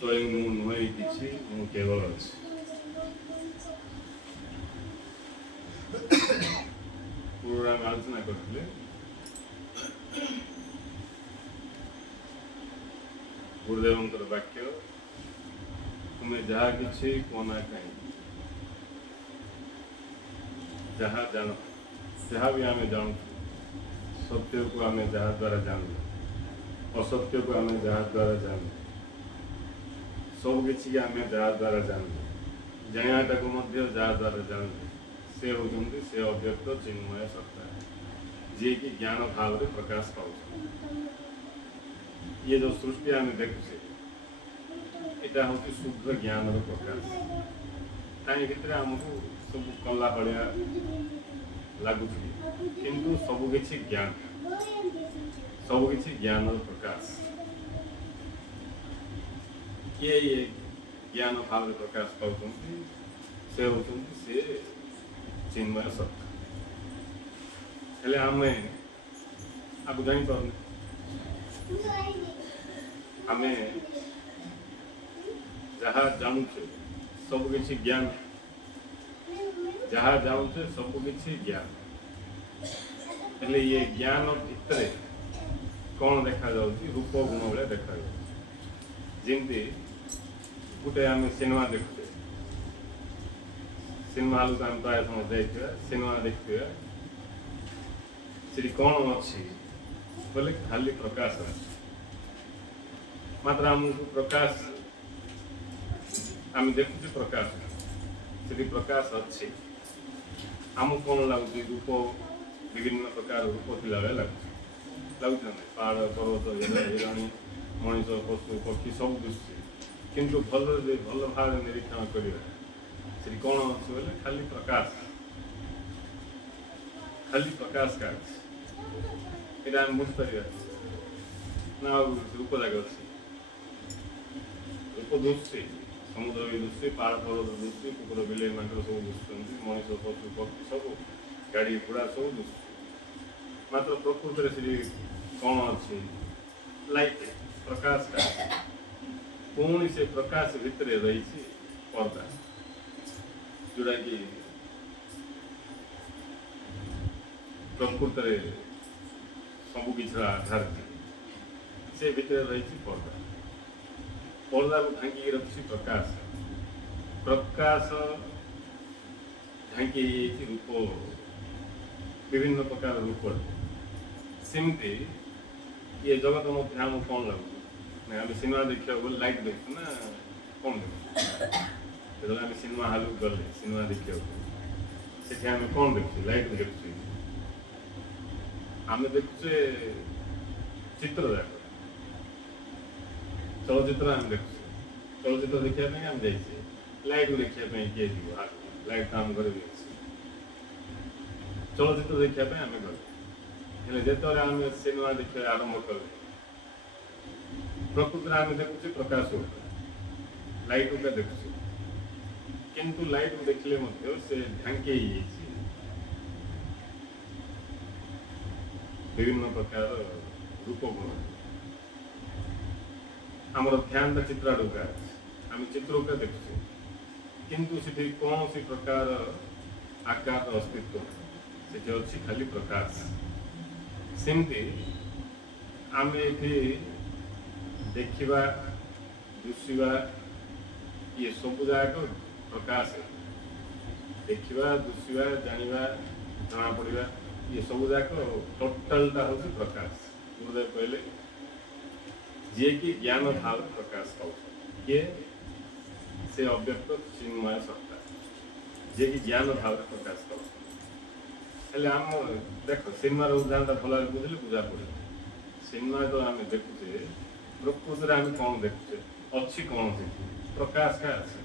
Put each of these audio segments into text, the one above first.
स्वयं ମୁଁ ନୁହେଁ କିଛି ମୁଁ କେବଳ ଅଛି। ପୂର୍ବରୁ ଆମେ ଆଲୋଚନା କରିଥିଲେ ଗୁରୁଦେବଙ୍କର ବାକ୍ୟ, ତୁମେ ଯାହା କିଛି କୁହ ନା କାହିଁକି, ଯାହା ଜାଣ, ଯାହା ବି ଆମେ ଜାଣୁଛୁ, ସତ୍ୟକୁ ଆମେ ଯାହା ଦ୍ୱାରା ଜାଣୁ, ଅସତ୍ୟକୁ ଆମେ ଯାହା ଦ୍ୱାରା ଜାଣୁ, ସବୁକିଛି ଆମେ ଯାହା ଦ୍ୱାରା ଜାଣୁ, ଜାଣିବାଟାକୁ ମଧ୍ୟ ଯାହା ଦ୍ୱାରା ଜାଣୁ, ସେ ହେଉଛନ୍ତି ସେ ଅବ୍ୟକ୍ତ ଚିନ୍ମୟ ସତ୍ତା, ଯିଏକି ଜ୍ଞାନ ଭାବରେ ପ୍ରକାଶ ପାଉଛନ୍ତି। ଇଏ ଯେଉଁ ସୃଷ୍ଟି ଆମେ ଦେଖୁଛେ, ଏଇଟା ହେଉଛି ଶୁଦ୍ଧ ଜ୍ଞାନର ପ୍ରକାଶ। କାହିଁ ଭିତରେ ଆମକୁ ସବୁ କଲା ଭଳିଆ ଲାଗୁଛି, କିନ୍ତୁ ସବୁକିଛି ଜ୍ଞାନ, ସବୁକିଛି ଜ୍ଞାନର ପ୍ରକାଶ। କିଏ ଇଏ ଜ୍ଞାନ ଭାବରେ ପ୍ରକାଶ ପାଉଛନ୍ତି, ସେ ହେଉଛନ୍ତି ସେ ଚିନ୍ମୟ ସତ୍ତା। ହେଲେ ଆମେ ଆକୁ ଜାଣିପାରୁନେ। ଆମେ ଯାହା ଜାଣୁଛେ ସବୁକିଛି ଜ୍ଞାନ, ଯାହା ଜାଣୁଛେ ସବୁକିଛି ଜ୍ଞାନ। ହେଲେ ଇଏ ଜ୍ଞାନ ଭିତରେ କ'ଣ ଦେଖାଯାଉଛି? ରୂପ ଗୁଣ ଭଳିଆ ଦେଖାଯାଉଛି। ଯେମିତି ଗୋଟେ ଆମେ ସିନେମା ଦେଖୁଛେ, ସିନେମା ହଲ୍କୁ ଆମେ ପ୍ରାୟ ସମୟ ଯାଇଥିବା, ସିନେମା ଦେଖିଥିବା, ସେଠି କ'ଣ ଅଛି ବୋଲେ ଖାଲି ପ୍ରକାଶ ଅଛି। ମାତ୍ର ଆମକୁ ପ୍ରକାଶ, ଆମେ ଦେଖୁଛୁ ପ୍ରକାଶ, ସେଠି ପ୍ରକାଶ ଅଛି। ଆମକୁ କ'ଣ ଲାଗୁଛି? ରୂପ, ବିଭିନ୍ନ ପ୍ରକାର ରୂପ ଥିଲାବେଳେ ଲାଗୁଛି, ଲାଗୁଛି ନା? ପାହାଡ଼, ପର୍ବତ, ହିରଣୀ, ମଣିଷ, ପଶୁ, ପକ୍ଷୀ ସବୁ ଦିଶୁଛି। କିନ୍ତୁ ଭଲ ଭାବରେ ନିରୀକ୍ଷଣ କରିବା, ସେଠି କ'ଣ ଅଛି ବୋଲେ ଖାଲି ପ୍ରକାଶ, ଖାଲି ପ୍ରକାଶ କାଢ଼ୁଛି। ଏଇଟା ଆମେ ବୁଝିପାରିବା ନା? ଆଉ ରୂପ ଯାକ ଅଛି, ରୂପ ଦୁଶୁଛି, ସମୁଦ୍ର ବି ଦୁଶୁଛି, ପାହାଡ଼ ପର୍ବତ ଦୁଶୁଛି, କୁକୁର ବିଲେଇ ମାଙ୍କଡ଼ ସବୁ ଦୁଶୁଛନ୍ତି, ମଣିଷ, ପଶୁ, ପକ୍ଷୀ ସବୁ, ଗାଡ଼ି ଘୋଡ଼ା ସବୁ ଦୁଶୁଛି। ମାତ୍ର ପ୍ରକୃତରେ ସେଠି କ'ଣ ଅଛି? ଲାଇଟ୍, ପ୍ରକାଶ କାଢ଼ୁଛି। ପୁଣି ସେ ପ୍ରକାଶ ଭିତରେ ରହିଛି ପର୍ଦା, ଯୋଉଟାକି ପ୍ରକୃତରେ ସବୁକିଛିର ଆଧାର। ସେ ଭିତରେ ରହିଛି ପର୍ଦା। ପର୍ଦାକୁ ଢାଙ୍କିକି ରଖିଛି ପ୍ରକାଶ। ପ୍ରକାଶ ଢାଙ୍କି ହେଇଯାଇଛି ରୂପ, ବିଭିନ୍ନ ପ୍ରକାର ରୂପରେ। ସେମିତି ଇଏ ଜଗତ ମଧ୍ୟ ଆମକୁ କ'ଣ ଲାଗୁଛି? ନା ଆମେ ସିନେମା ଦେଖିବାକୁ ଗଲେ ଲାଇଟ୍ ଦେଖୁଛୁ ନା କ'ଣ ଦେଖୁଛୁ? ଯେତେବେଳେ ଆମେ ସିନେମା ହଲ୍କୁ ଗଲେ ସିନେମା ଦେଖିବାକୁ, ସେଠି ଆମେ କ'ଣ ଦେଖୁଛୁ? ଲାଇଟ୍ ଦେଖୁଛୁ। ଆମେ ଦେଖୁଛେ ଚିତ୍ର ଯାକ, ଚଳଚ୍ଚିତ୍ର ଆମେ ଦେଖୁଛେ। ଚଳଚ୍ଚିତ୍ର ଦେଖିବା ପାଇଁ ଆମେ ଯାଇଛେ, ଲାଇଟ୍କୁ ଦେଖିବା ପାଇଁ କିଏ ଯିବ? ଲାଇଟ୍ ତ ଆମ ଘରେ ବି ଅଛି। ଚଳଚ୍ଚିତ୍ର ଦେଖିବା ପାଇଁ ଆମେ ଗଲେ, ହେଲେ ଯେତେବେଳେ ଆମେ ସିନେମା ଦେଖିବା ଆରମ୍ଭ କଲେ, ପ୍ରକୃତରେ ଆମେ ଦେଖୁଛେ ପ୍ରକାଶ ଉପରେ, ଲାଇଟ୍ ଉପରେ ଦେଖୁଛେ। କିନ୍ତୁ ଲାଇଟ୍କୁ ଦେଖିଲେ ମଧ୍ୟ ସେ ଢାଙ୍କି ହେଇଯାଇଛି ବିଭିନ୍ନ ପ୍ରକାର ରୂପଗୁଣ। ଆମର ଧ୍ୟାନଟା ଚିତ୍ର ଆଡ଼କୁ ଅଛି, ଆମେ ଚିତ୍ର ଉପରେ ଦେଖୁଛେ, କିନ୍ତୁ ସେଠି କୌଣସି ପ୍ରକାର ଆକାର ଅସ୍ତିତ୍ୱ ନାହିଁ, ସେଠି ଅଛି ଖାଲି ପ୍ରକାଶ। ସେମିତି ଆମେ ଏଠି ଦେଖିବା, ଦୁଶିବା, ଇଏ ସବୁ ଯାକ ପ୍ରକାଶ। ଦେଖିବା, ଦୁଶିବା, ଜାଣିବା, ଜଣାପଡ଼ିବା, ଇଏ ସବୁ ଯାକ ଟୋଟାଲଟା ହେଉଛି ପ୍ରକାଶ। ଗୁରୁଦେବ କହିଲେ ଯିଏକି ଜ୍ଞାନ ଭାବରେ ପ୍ରକାଶ ପାଉଛି, କିଏ? ସେ ଅବ୍ୟକ୍ତ ଚିନ୍ମୟ ସତ୍ତା, ଯିଏକି ଜ୍ଞାନ ଭାବରେ ପ୍ରକାଶ ପାଉଛି। ହେଲେ ଆମ ଦେଖ, ସିନେମାର ଉଦାହରଣଟା ଭଲ ଭାବରେ ବୁଝିଲେ ବୁଝା ପଡ଼ିବ। ସିନେମା ତ ଆମେ ଦେଖୁଛେ, ପ୍ରକୃତରେ ଆମେ କ'ଣ ଦେଖୁଛେ? ଅଛି କ'ଣ ସେଠି? ପ୍ରକାଶଟା ଅଛି।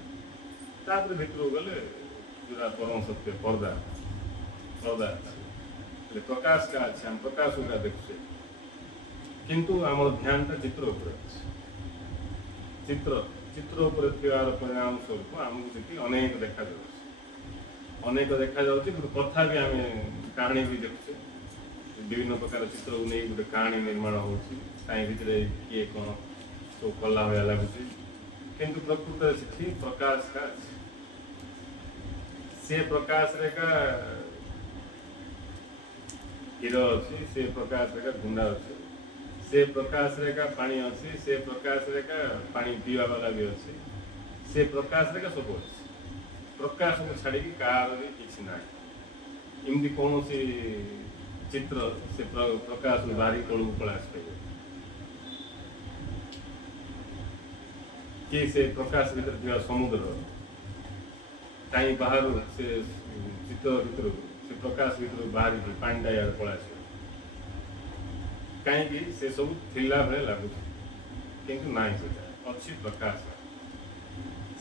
ତାପରେ ଭିତରକୁ ଗଲେ ଯେଉଁଟା ପରମ ସତ୍ୟ, ପର୍ଦା, ପର୍ଦା ଅଛି। ହେଲେ ପ୍ରକାଶଟା ଅଛି, ଆମେ ପ୍ରକାଶ ଗୁଡ଼ା ଦେଖୁଛେ, କିନ୍ତୁ ଆମର ଧ୍ୟାନଟା ଚିତ୍ର ଉପରେ ଅଛି। ଚିତ୍ର ଉପରେ ଥିବାର ପରିଣାମ ସ୍ୱରୂପ ଆମକୁ ସେଠି ଅନେକ ଦେଖାଯାଉଛି, ଅନେକ ଦେଖାଯାଉଛି। ଗୋଟେ କଥା ବି ଆମେ, କାହାଣୀ ବି ଦେଖୁଛେ, ବିଭିନ୍ନ ପ୍ରକାର ଚିତ୍ରକୁ ନେଇ ଗୋଟେ କାହାଣୀ ନିର୍ମାଣ ହେଉଛି। କାହିଁ ଭିତରେ କିଏ କ'ଣ ସବୁ କଲା ଭଳିଆ ଲାଗୁଛି, किंतु प्रकृत से प्रकाश का से प्रकाश रे का हीरो अच्छी से प्रकाश रे का गुंडा अच्छी से प्रकाश रे का पानी अच्छी से प्रकाश रे का पानी पीवा वाला भी अच्छी से प्रकाश रे का सब अच्छी प्रकाश को छाड़ी कार भी किसी ना इमती कौन सी चित्र से प्रकाश बाहरी कौन प्रयास पाइबे कि से प्रकाश भीतर थिबा समुद्र कहीं बाहर से चित्र भीतर से प्रकाश भीतर बाहरी पानी टाइम पଳାସ कहीं से सब थिला भले लगुच किंतु नाई से अच्छी प्रकाश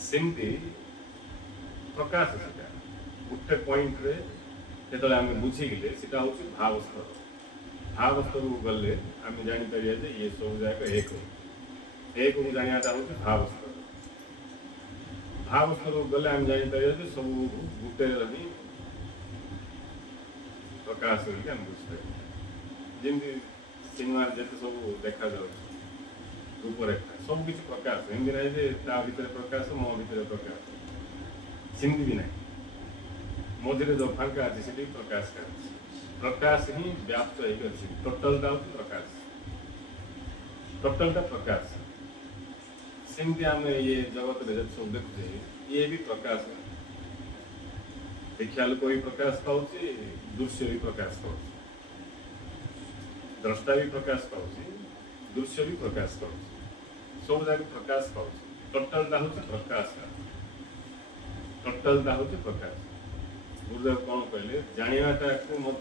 सेमती प्रकाश से गोटे पॉइंट रे जो आम बुझीगले से हूँ भाव स्तर को गले आम जापर ये सब जाक एक को जानाटा हूँ भाव स्तर को गले आम जापर सब गोटे ही प्रकाश आम बुझे जमी सिनेमा जिते सब देखा रूपरेखा सब किसी प्रकाश एमती ना भीतर प्रकाश मो भीतर प्रकाश सेमती भी ना मझे जो फांका अच्छे से प्रकाश का प्रकाश ही व्याप्त होगी टोटालटा हूँ प्रकाश टोटालटा प्रकाश सेमती आम ये जगत में सब देखुचे ये भी प्रकाश देखा लोक भी प्रकाश पाँच दृश्य भी प्रकाश पाँच द्रष्टा भी प्रकाश पाँच दृश्य भी प्रकाश पाँच सब जगह प्रकाश पाँच टोटालटा हूँ प्रकाश टोटालटा हूँ प्रकाश गुरुदेव कौन कहले जानाटा को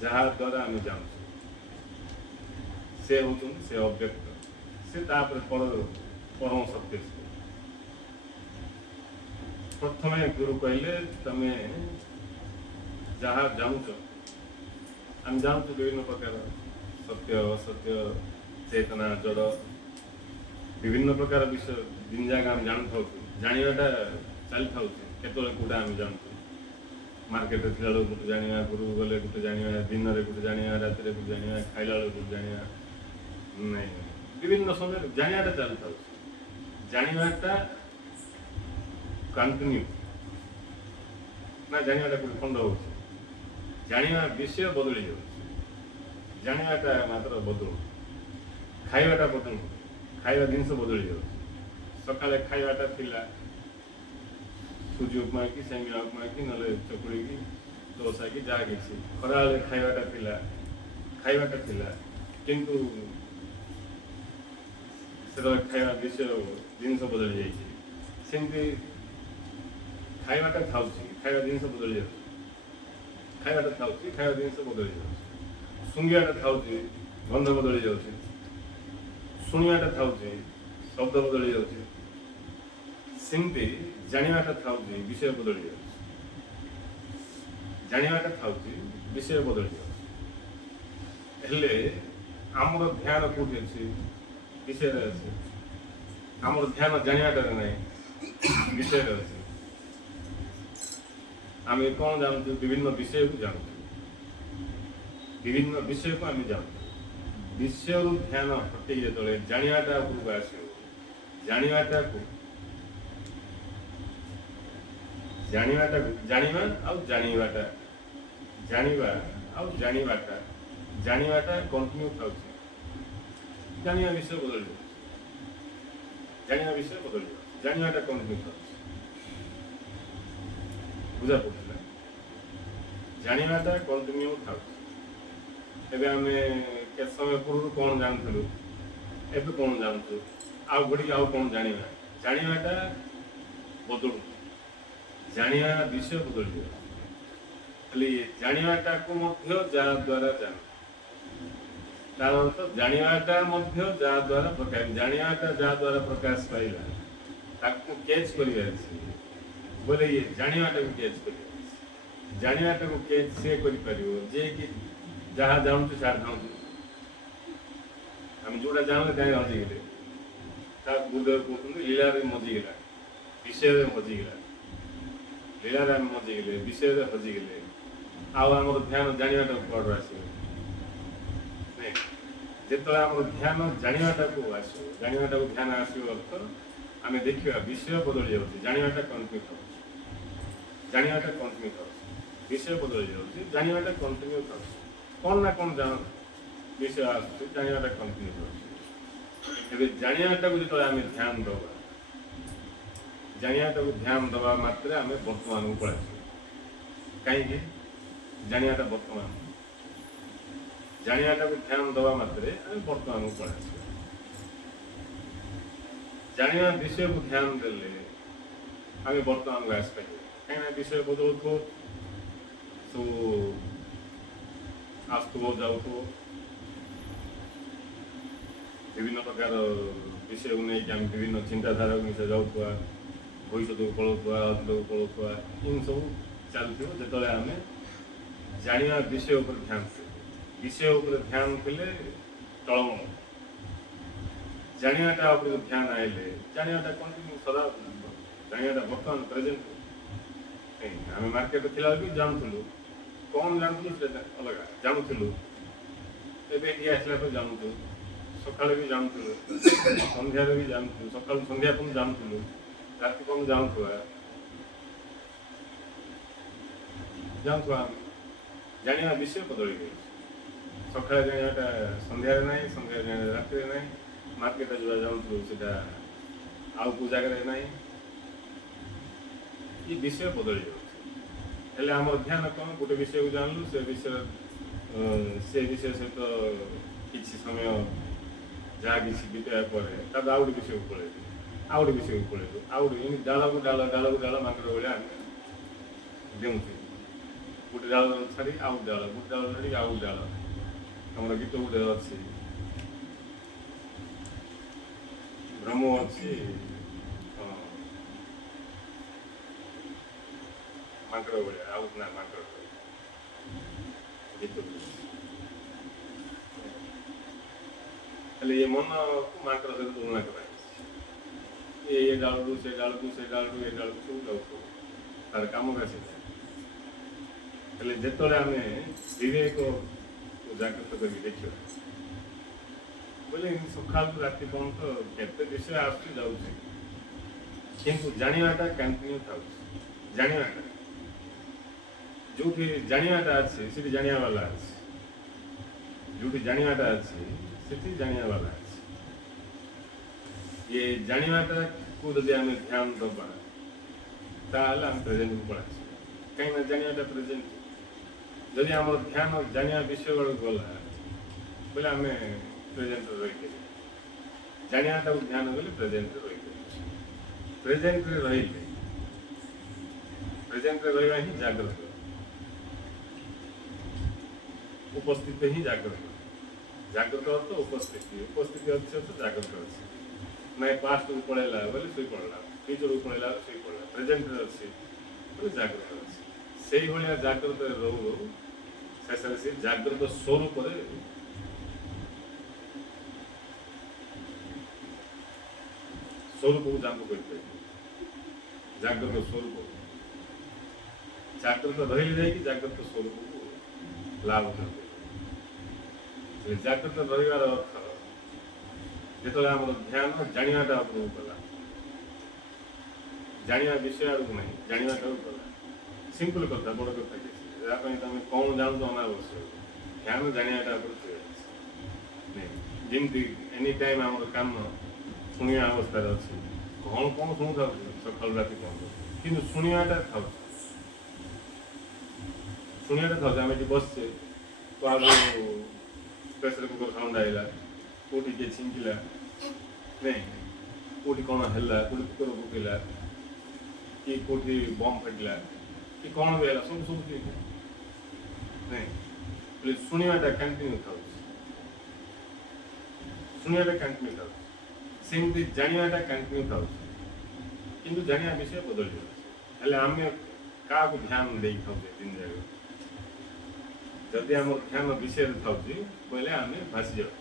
जहाँ द्वारा आम जान से हूँ से अव्यक्त से परम सत्य प्रथम गुरु कहले तमे जहाँ जाऊच आम जानू विभिन्न प्रकार सत्य असत्य चेतना जड़ विभिन्न प्रकार विषय दिन जाक आम जान था जानाटा चली था केत कौटा आम जानू मार्केट थी गोटे जाना गुरु गले गोटे जाना दिन में गोटे जाना रात गोटे जाना खाइला गोटे जाना नहीं विभिन्न समय जानाटा चली था जानाटा कंटिन्यू ना जानाटा कोई खंड हो जाना विषय बदली जानाटा मात्र बदलू खाइबाटा बदलू खाइबा जिनस बदली जाऊँ सकाले खाइबाटा थिला सूजी उपमा की सेमिया उपमा की ना चकुड़ी की डोसा की जहाँ किसी खरा खाइबाटा थिला किंतु से खाइबा विषय जिनस बदली जाइए सेमती खाइबाटा था खाइबा जिनस बदली जाऊँ खाइबाटा था खाइबा जिनस बदली जाऊँ सुंगियाटा था गंध बदली जाऊँ शुणियाटा था शब्द बदली जाऊँ सेमती जानाटा था विषय बदली जानाटा था विषय बदली आमर ध्यान कौटी अच्छी विषय अच्छे आमर ध्यान जानाटा ना विषय अच्छे आम कौन जानते विभिन्न विषय को जानते विभिन्न विषय को आम जानते विषय ध्यान हटे जो जानाटा उपरको आस जानाटा को जानाटा जाना आउ जानाटा जाना आउ जानाटा जानाटा कंटिन्यू था जाना विषय बदल जाना विषय बदल जानाटा कंटिन्यू था बुझा पड़ा जानाटा कंटिन्यू था एवं आम के समय पूर्व कौन जानूँ एवं कौन जानूँ आउ घड़ी आउ कौन जाना जानाटा बदलू जाना विषय बदल खाली जानाटा को जहाँ द्वारा जान तार अर्थ जानाटा जहाँ द्वारा प्रकाश जानाटा जहाँ द्वारा प्रकाश पाइला ताकू कैच कर बोले ये जानाटा को कैच कर जानाटा को कैच से कर जे कि जहाँ जाऊँ सार जाऊँ आम जोटा जानले कहीं हजिगले गुरुदेव कहते लीला मजिगला विषय मजिगला लीला आम मजिगले विषय हजिगले आम ध्यान जानाटा कौन आस ଯେତେବେଳେ ଆମର ଧ୍ୟାନ ଜାଣିବାଟାକୁ ଆସିବ, ଜାଣିବାଟାକୁ ଧ୍ୟାନ ଆସିବ ଅର୍ଥ ଆମେ ଦେଖିବା ବିଷୟ ବଦଳି ଯାଉଛି, ଜାଣିବାଟା କଣ୍ଟିନ୍ୟୁ ଥାଉଛି, ଜାଣିବାଟା କଣ୍ଟିନ୍ୟୁ ଥାଉଛି, ବିଷୟ ବଦଳି ଯାଉଛି, ଜାଣିବାଟା କଣ୍ଟିନ୍ୟୁ ଥାଉଛି, କ'ଣ ନା କ'ଣ ବିଷୟ ଆସୁଛି, ଜାଣିବାଟା କଣ୍ଟିନ୍ୟୁ ଥାଉଛି। ଏବେ ଜାଣିବାଟାକୁ ଯେତେବେଳେ ଆମେ ଧ୍ୟାନ ଦେବା, ଜାଣିବାଟାକୁ ଧ୍ୟାନ ଦେବା ମାତ୍ରେ ଆମେ ବର୍ତ୍ତମାନକୁ ପଳାଇଛୁ। କାହିଁକି? ଜାଣିବାଟା ବର୍ତ୍ତମାନ, ଜାଣିବାଟାକୁ ଧ୍ୟାନ ଦେବା ମାତ୍ରେ ଆମେ ବର୍ତ୍ତମାନକୁ ପଳାଇଛୁ। ଜାଣିବା ବିଷୟକୁ ଧ୍ୟାନ ଦେଲେ ଆମେ ବର୍ତ୍ତମାନକୁ ଆସିପାରିବା। କାହିଁକିନା ବିଷୟ ବଦଳୁଥିବ, ସବୁ ଆସୁଥିବ ଯାଉଥିବ, ବିଭିନ୍ନ ପ୍ରକାର ବିଷୟକୁ ନେଇକି ଆମେ ବିଭିନ୍ନ ଚିନ୍ତାଧାରାକୁ ମିଶା ଯାଉଥିବା, ଭବିଷ୍ୟତକୁ ପଳାଉଥିବା, ଅତୀତକୁ ପଳାଉଥିବା, ଏମିତି ସବୁ ଚାଲୁଥିବ। ଯେତେବେଳେ ଆମେ ଜାଣିବା ବିଷୟ ଉପରେ ଧ୍ୟାନ ଦେଉ, ବିଷୟ ଉପରେ ଧ୍ୟାନ ଦେଲେ ଟଳମଳ, ଜାଣିବାଟା ଉପରେ ଧ୍ୟାନ ଆଇଲେ ଜାଣିବାଟା କଣ୍ଟିନ୍ୟୁ ସଦା, ଜାଣିବାଟା ବର୍ତ୍ତମାନ ପ୍ରେଜେଣ୍ଟ। ଆମେ ମାର୍କେଟରେ ଥିଲାବେଳେ ବି ଜାଣୁଥିଲୁ, କ'ଣ ଜାଣୁଥିଲୁ ସେଟା ଅଲଗା, ଜାଣୁଥିଲୁ। ଏବେ ଏଠି ଆସିଲା ପରେ ଜାଣୁଛୁ, ସକାଳେ ବି ଜାଣୁଥିଲୁ, ସନ୍ଧ୍ୟାରେ ବି ଜାଣୁଥିଲୁ, ସକାଳୁ ସନ୍ଧ୍ୟା ପର୍ଯ୍ୟନ୍ତ ଜାଣୁଥିଲୁ, ରାତି ପର୍ଯ୍ୟନ୍ତ ଜାଣୁଥିବା ଆମେ ଜାଣିବା ବିଷୟ ବଦଳି ଯାଉଛି। ସକାଳେ ଜାଣିବାଟା ସନ୍ଧ୍ୟାରେ ନାହିଁ, ସନ୍ଧ୍ୟାରେ ଜାଣିବା ରାତିରେ ନାହିଁ, ମାର୍କେଟରେ ଯୋଉଟା ଜାଣୁଥିଲୁ ସେଟା ଆଉ କେଉଁ ଜାଗାରେ ନାହିଁ, ଏ ବିଷୟ ବଦଳି ଯାଉଛି। ହେଲେ ଆମର ଧ୍ୟାନ କ'ଣ? ଗୋଟେ ବିଷୟକୁ ଜାଣିଲୁ, ସେ ବିଷୟ ସହିତ କିଛି ସମୟ ଯାହା କିଛି ବିତେଇବା ପରେ ତାପରେ ଆଉ ଗୋଟେ ବିଷୟକୁ ପଳେଇଲୁ, ଆଉ ଗୋଟେ ବିଷୟକୁ ପଳେଇଲୁ, ଆଉ ଗୋଟେ, ଏମିତି ଡାଳକୁ ଡାଳ ମାଙ୍କଡ଼ ଭଳିଆ ଆମେ ଦେଉଛୁ। ଗୋଟେ ଡାଳ ଛାଡ଼ି ଆଉ ଡାଳ, ଗୋଟେ ଡାଳ ଛାଡ଼ି ଆଉ ଡାଳ। ଆମର ଗୀତ ଗୋଟେ ଅଛି, ଭ୍ରମ ଅଛି, ମାଙ୍କଡ଼ ଭଳିଆ, ଆଉ ନା ମାଙ୍କଡ଼ ଗୀତ। ହେଲେ ଏ ମନକୁ ମାଙ୍କଡ଼ ସହିତ ତୁଳନା କରାଯାଇଛି। ଏ ଡାଳରୁ ସେ ଡାଳକୁ, ସେ ଡାଳରୁ ଏ ଡାଳକୁ ସବୁ ଯାଉଥିବ, ତାର କାମ ସେଇଟା। ହେଲେ ଯେତେବେଳେ ଆମେ ବିବେକକୁ ଜାଗ୍ରତ କରିକି ଦେଖିବା, ବୋଲେ ସକାଳୁ ରାତି ପର୍ଯ୍ୟନ୍ତ କେତେ ବିଷୟ ଆସୁଛି ଯାଉଛି, କିନ୍ତୁ ଜାଣିବାଟା କଣ୍ଟିନ୍ୟୁ ଥାଉଛି। ଜାଣିବାଟା ଯୋଉଠି ଜାଣିବାଟା ଅଛି ସେଠି ଜାଣିବା ବାଲା ଅଛି, ଯୋଉଠି ଜାଣିବାଟା ଅଛି ସେଠି ଜାଣିବା ବାଲା ଅଛି। ଏ ଜାଣିବାଟାକୁ ଯଦି ଆମେ ଧ୍ୟାନ ଦେବା ତାହେଲେ ଆମେ ପ୍ରେଜେଣ୍ଟକୁ ପଳାଇଛୁ। କାହିଁକିନା ଜାଣିବାଟା ପ୍ରେଜେଣ୍ଟ। ଯଦି ଆମର ଧ୍ୟାନ ଜାଣିବା ବିଷୟ ବେଳକୁ ଗଲା ବୋଲେ ଆମେ ପ୍ରେଜେଣ୍ଟରେ ରହିପାରିବା। ଜାଣିବାଟାକୁ ଧ୍ୟାନ ଦେଲେ ପ୍ରେଜେଣ୍ଟରେ ରହିପାରିବା। ପ୍ରେଜେଣ୍ଟରେ ରହିବା ହିଁ ଜାଗ୍ରତ, ଉପସ୍ଥିତ ହିଁ ଜାଗ୍ରତ। ଜାଗ୍ରତ ଅର୍ଥ ଉପସ୍ଥିତି, ଉପସ୍ଥିତି ଅଛି ଅର୍ଥ ଜାଗ୍ରତ ଅଛି। ନାଇଁ ପାଷ୍ଟକୁ ପଳେଇଲା ବୋଲେ ଶୋଇ ପଡ଼ିଲା, ଫ୍ୟୁଚରକୁ ପଳେଇଲା ଶୋଇ ପଡ଼ିଲା, ପ୍ରେଜେଣ୍ଟରେ ଅଛି ବୋଲେ ଜାଗ୍ରତ ଅଛି। ସେଇଭଳିଆ ଜାଗ୍ରତରେ ରହୁ ରହୁ ଶେଷରେ ସେ ଜାଗ୍ରତ ସ୍ୱରୂପରେ ସ୍ୱରୂପକୁ ଜାମ୍ପ କରିପାରିବ। ଜାଗ୍ରତ ସ୍ୱରୂପ, ଜାଗ୍ରତ ରହିଲେ ଯାଇକି ଜାଗ୍ରତ ସ୍ୱରୂପକୁ ଲାଭ କରିପାରିବ। ଜାଗ୍ରତ ରହିବାର ଅର୍ଥ ଯେତେବେଳେ ଆମର ଧ୍ୟାନ ଜାଣିବାଟା ଉପରକୁ ଗଲା, ଜାଣିବା ବିଷୟ ଆଡ଼କୁ ନାହିଁ, ଜାଣିବାଟାକୁ ଗଲା। ସିମ୍ପଲ କଥା, ବଡ଼ କଥା କିଛି। ତା ପାଇଁ ତମେ କ'ଣ ଜାଣୁଛ ଅନାବଶ୍ୟକ। ଧ୍ୟାନ ଜାଣିବାଟା ଉପରେ ଥିବାର ଯେମିତି ଏନି ଟାଇମ୍ ଆମର କାମ ଶୁଣିବା ଅବସ୍ଥାରେ ଅଛି। କ'ଣ ଶୁଣୁଥାଉଛି ସକାଳୁ ରାତି ପର୍ଯ୍ୟନ୍ତ, କିନ୍ତୁ ଶୁଣିବାଟା ଥାଉଛି, ଆମେ ଏଠି ବସିଛେ, କୁଆଡ଼ୁ ପ୍ରେସର କୁକର ସାଉଣ୍ଡ ଆଇଲା, କେଉଁଠି କିଏ ଛିଙ୍କିଲା, ନାଇଁ କେଉଁଠି କ'ଣ ହେଲା, କେଉଁଠି କୁକର ପକେଇଲା, କି କେଉଁଠି ବମ୍ ଫାଟିଲା, କି କ'ଣ ବି ହେଲା, ସବୁ ଠିକ୍ ନାଇଁ। ବୋଲେ ଶୁଣିବାଟା କଣ୍ଟିନ୍ୟୁ ଥାଉଛି, ସେମିତି ଜାଣିବାଟା କଣ୍ଟିନ୍ୟୁ ଥାଉଛି, କିନ୍ତୁ ଜାଣିବା ବିଷୟ ବଦଳି ଯାଉଛି। ହେଲେ ଆମେ କାହାକୁ ଧ୍ୟାନ ଦେଇଥାଉଛେ ଦିନ ଯାକ? ଯଦି ଆମର ଧ୍ୟାନ ବିଷୟରେ ଥାଉଛି ବୋଇଲେ ଆମେ ଭାସି ଯାଉଛୁ।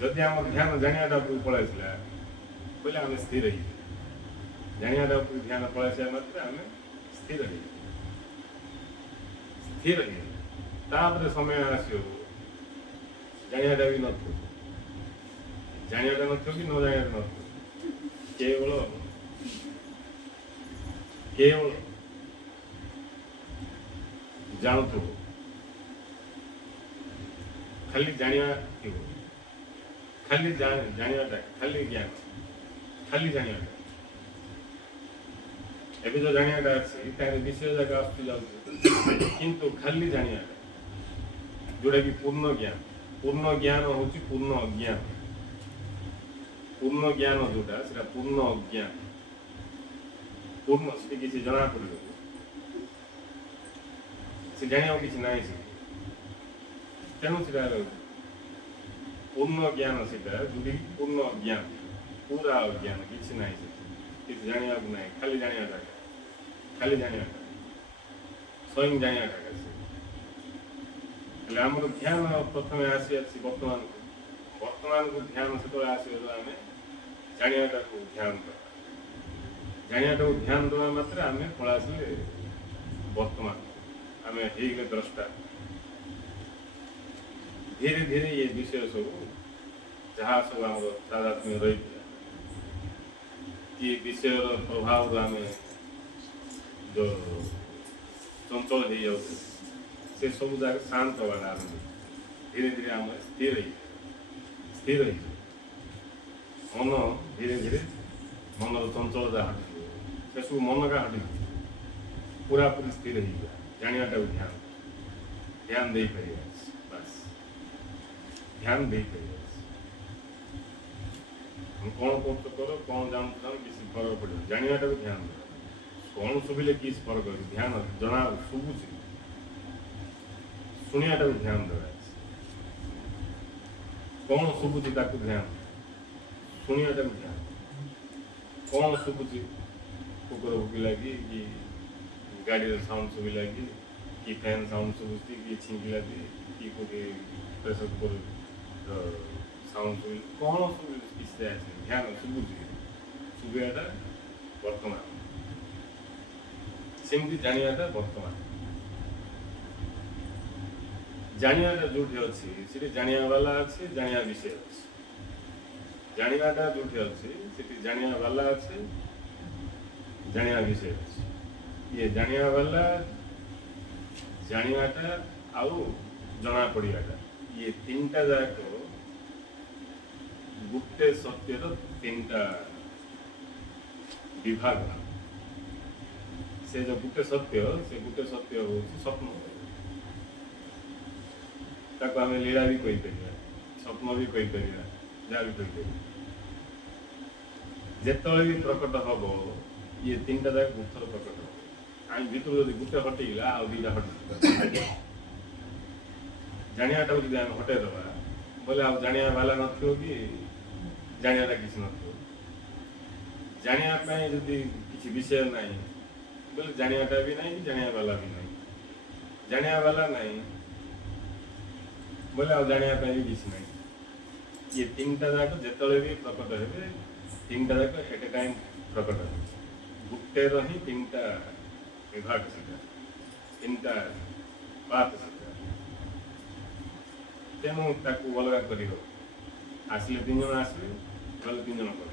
ଯଦି ଆମର ଧ୍ୟାନ ଜାଣିବାଟା ଉପରକୁ ପଳାଇଥିଲା ବୋଇଲେ ଆମେ ସ୍ଥିର ହେଇଯିବା। ଜାଣିବାଟା ଉପରକୁ ଧ୍ୟାନ ପଳାଇସିବା ମାତ୍ରେ ଆମେ ସ୍ଥିର ହେଇଯିବା। तापर समय आसो जानियाटा भी नथो जानियाटा नथो कि न जानियाटा नथो केवल केवल जानथो खाली जानिया थिबो खाली जानियाटा खाली ज्ञान खाली जानियाटा एबे जो जानियाटा अछि तार विषय जगह आसु जाउ किंतु खाली जानियाटा जोड़ा कि पूर्ण ज्ञान होची पूर्ण ज्ञान जोटा सेटा पूर्ण अज्ञान पूर्ण से किसी जना पड़ो से जानिया किसी नाई से तेणु से पूर्ण ज्ञान से जोड़ी पूर्ण अज्ञान पूरा अज्ञान किसी नाई से किसी जानिया को नाई खाली जानिया स्वयं जानिया आमर ध्यान प्रथम आसी वर्तमान को ध्यान से आसो आम जानियाटा को ध्यान जानियाटा को ध्यान देवा मात्र आम पलासिले वर्तमान आम हो द्रष्टा धीरे धीरे ये विषय सब जहाँ सब आम तादात्म्य रही ये विषय प्रभाव आम जो चंचल हो जाए से सब जगह शांत हवा आरंभ धीरे धीरे आम स्थिर मन धीरे धीरे मन चंचलता हटे से सब मन का हटे पूरा पूरी स्थिर हो जानियाटा ध्यान दे पार बस ध्यान दे पार कौन कर कौन जानते किसी फरक पड़े जानियाटा ध्यान दे कौन शुभिले किस फरक ध्यान जना शुभुची शुणियाटा ध्यान देवा कौन शुभुची ध्यान शुणियाटा ध्यान कौन शुभुची कुकुर भुकिला कि गाड़ी साउंड शुभिला कि फैन साउंड शुभुची कि छिंकिला कि कोई प्रेसर कुकर साउंड शुभिला कौन शुभ किसी ध्यान शुभुची शुभियाटा वर्तमान सेमती जानियाटा वर्तमान जानियाटा जोटी अच्छी से जानिया वाला अच्छे जानिया विषय अच्छे जानियाटा जोटी अच्छी से जानिया वाला अच्छे जानिया विषय अच्छे ये जानिया वाला जानियाटा आउ जना पड़ियाटा ये तीनटा जाक गुट्टे सत्यर तीनटा विभाग से जो गुट्टे सत्य हो स्वप्न ताको आम लीला भी कही स्वप्न भी कही जहाँ भी कही जिते भी प्रकट हम ये तीन टा जगह गुप्तर प्रकट हम आम भर जो गोटे हटेगा आ दुटा हटे जानियाटा जो आम हटेदबा बोले आ जानिया वाला नथियो कि जानियाटा किसी नथियो जानिया जदि किसी विषय नहीं बोले जानियाटा भी नहीं जानिया वाला भी नहीं जानिया वाला नहीं बोले आ जानिया भी किसी नहीं ये तीन टा जाक जिते भी प्रकट हे तीन टा जाक एट ए टाइम प्रकट हे गुटे ही तीन टा विभाग से तीन टा बात से तेणु ताकू अलग कर आसले तीन जन आसले गले तीन जन कर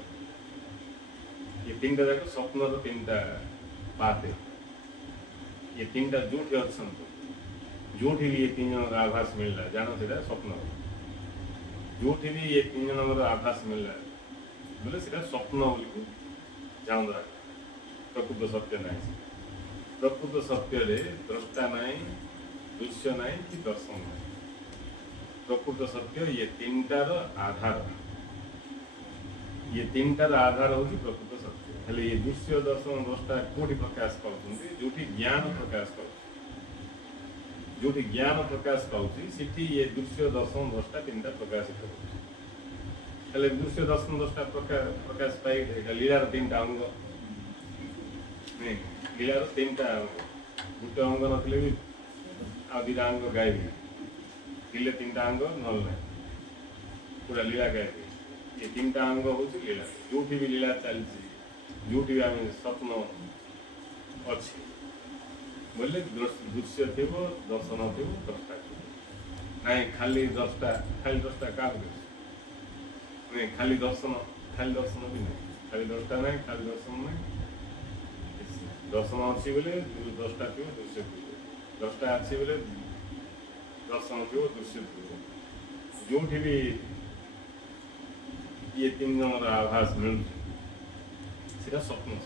ये तीन टा जाक स्वप्न तीन टा बात ये तीन टा जोटी अच्छा जोटी भी ये तीन जन आभास मिलला जानो से स्वप्न जोटी भी ये तीन जन आभास मिलला बोले से स्वप्न बोली जान प्रकृत सत्य ना प्रकृत सत्य द्रष्टा ना दृश्य ना कि दर्शन ना प्रकृत सत्य ये तीन टार आधार हूँ प्रकृत सत्य हेले ये दृश्य दर्शन द्रष्टा कौटी प्रकाश पाँच जो ज्ञान प्रकाश पाँच जो ज्ञान प्रकाश पाँच ये दृश्य दर्शन द्रष्टा तीन टा प्रकाशित हो दृश्य दर्शन द्रष्टा प्रकाश पाई लीलार तीन टा अंग नहीं लीलार तीन टा गोटे अंग नथिले भी आ दुटा अंग गायबी थिले तीन टा अंग नल ना पूरा लीला गायबी ये तीन टा अंग हूँ लीला जो भी लीला चलती जो भी आम स्वप्न अच्छे बोले दृश्य थी दर्शन थी दृष्टा थी ना खाली दृष्टा क्या नहीं खाली दर्शन भी नहीं खाली दृष्टा नहीं खाली दर्शन नहीं दर्शन अच्छी बोले दृष्टा थी दृश्य थी दृष्टा अच्छी बोले दर्शन थी दृश्य थी जो भी ये तीन जन आभास मिलू से स्वप्न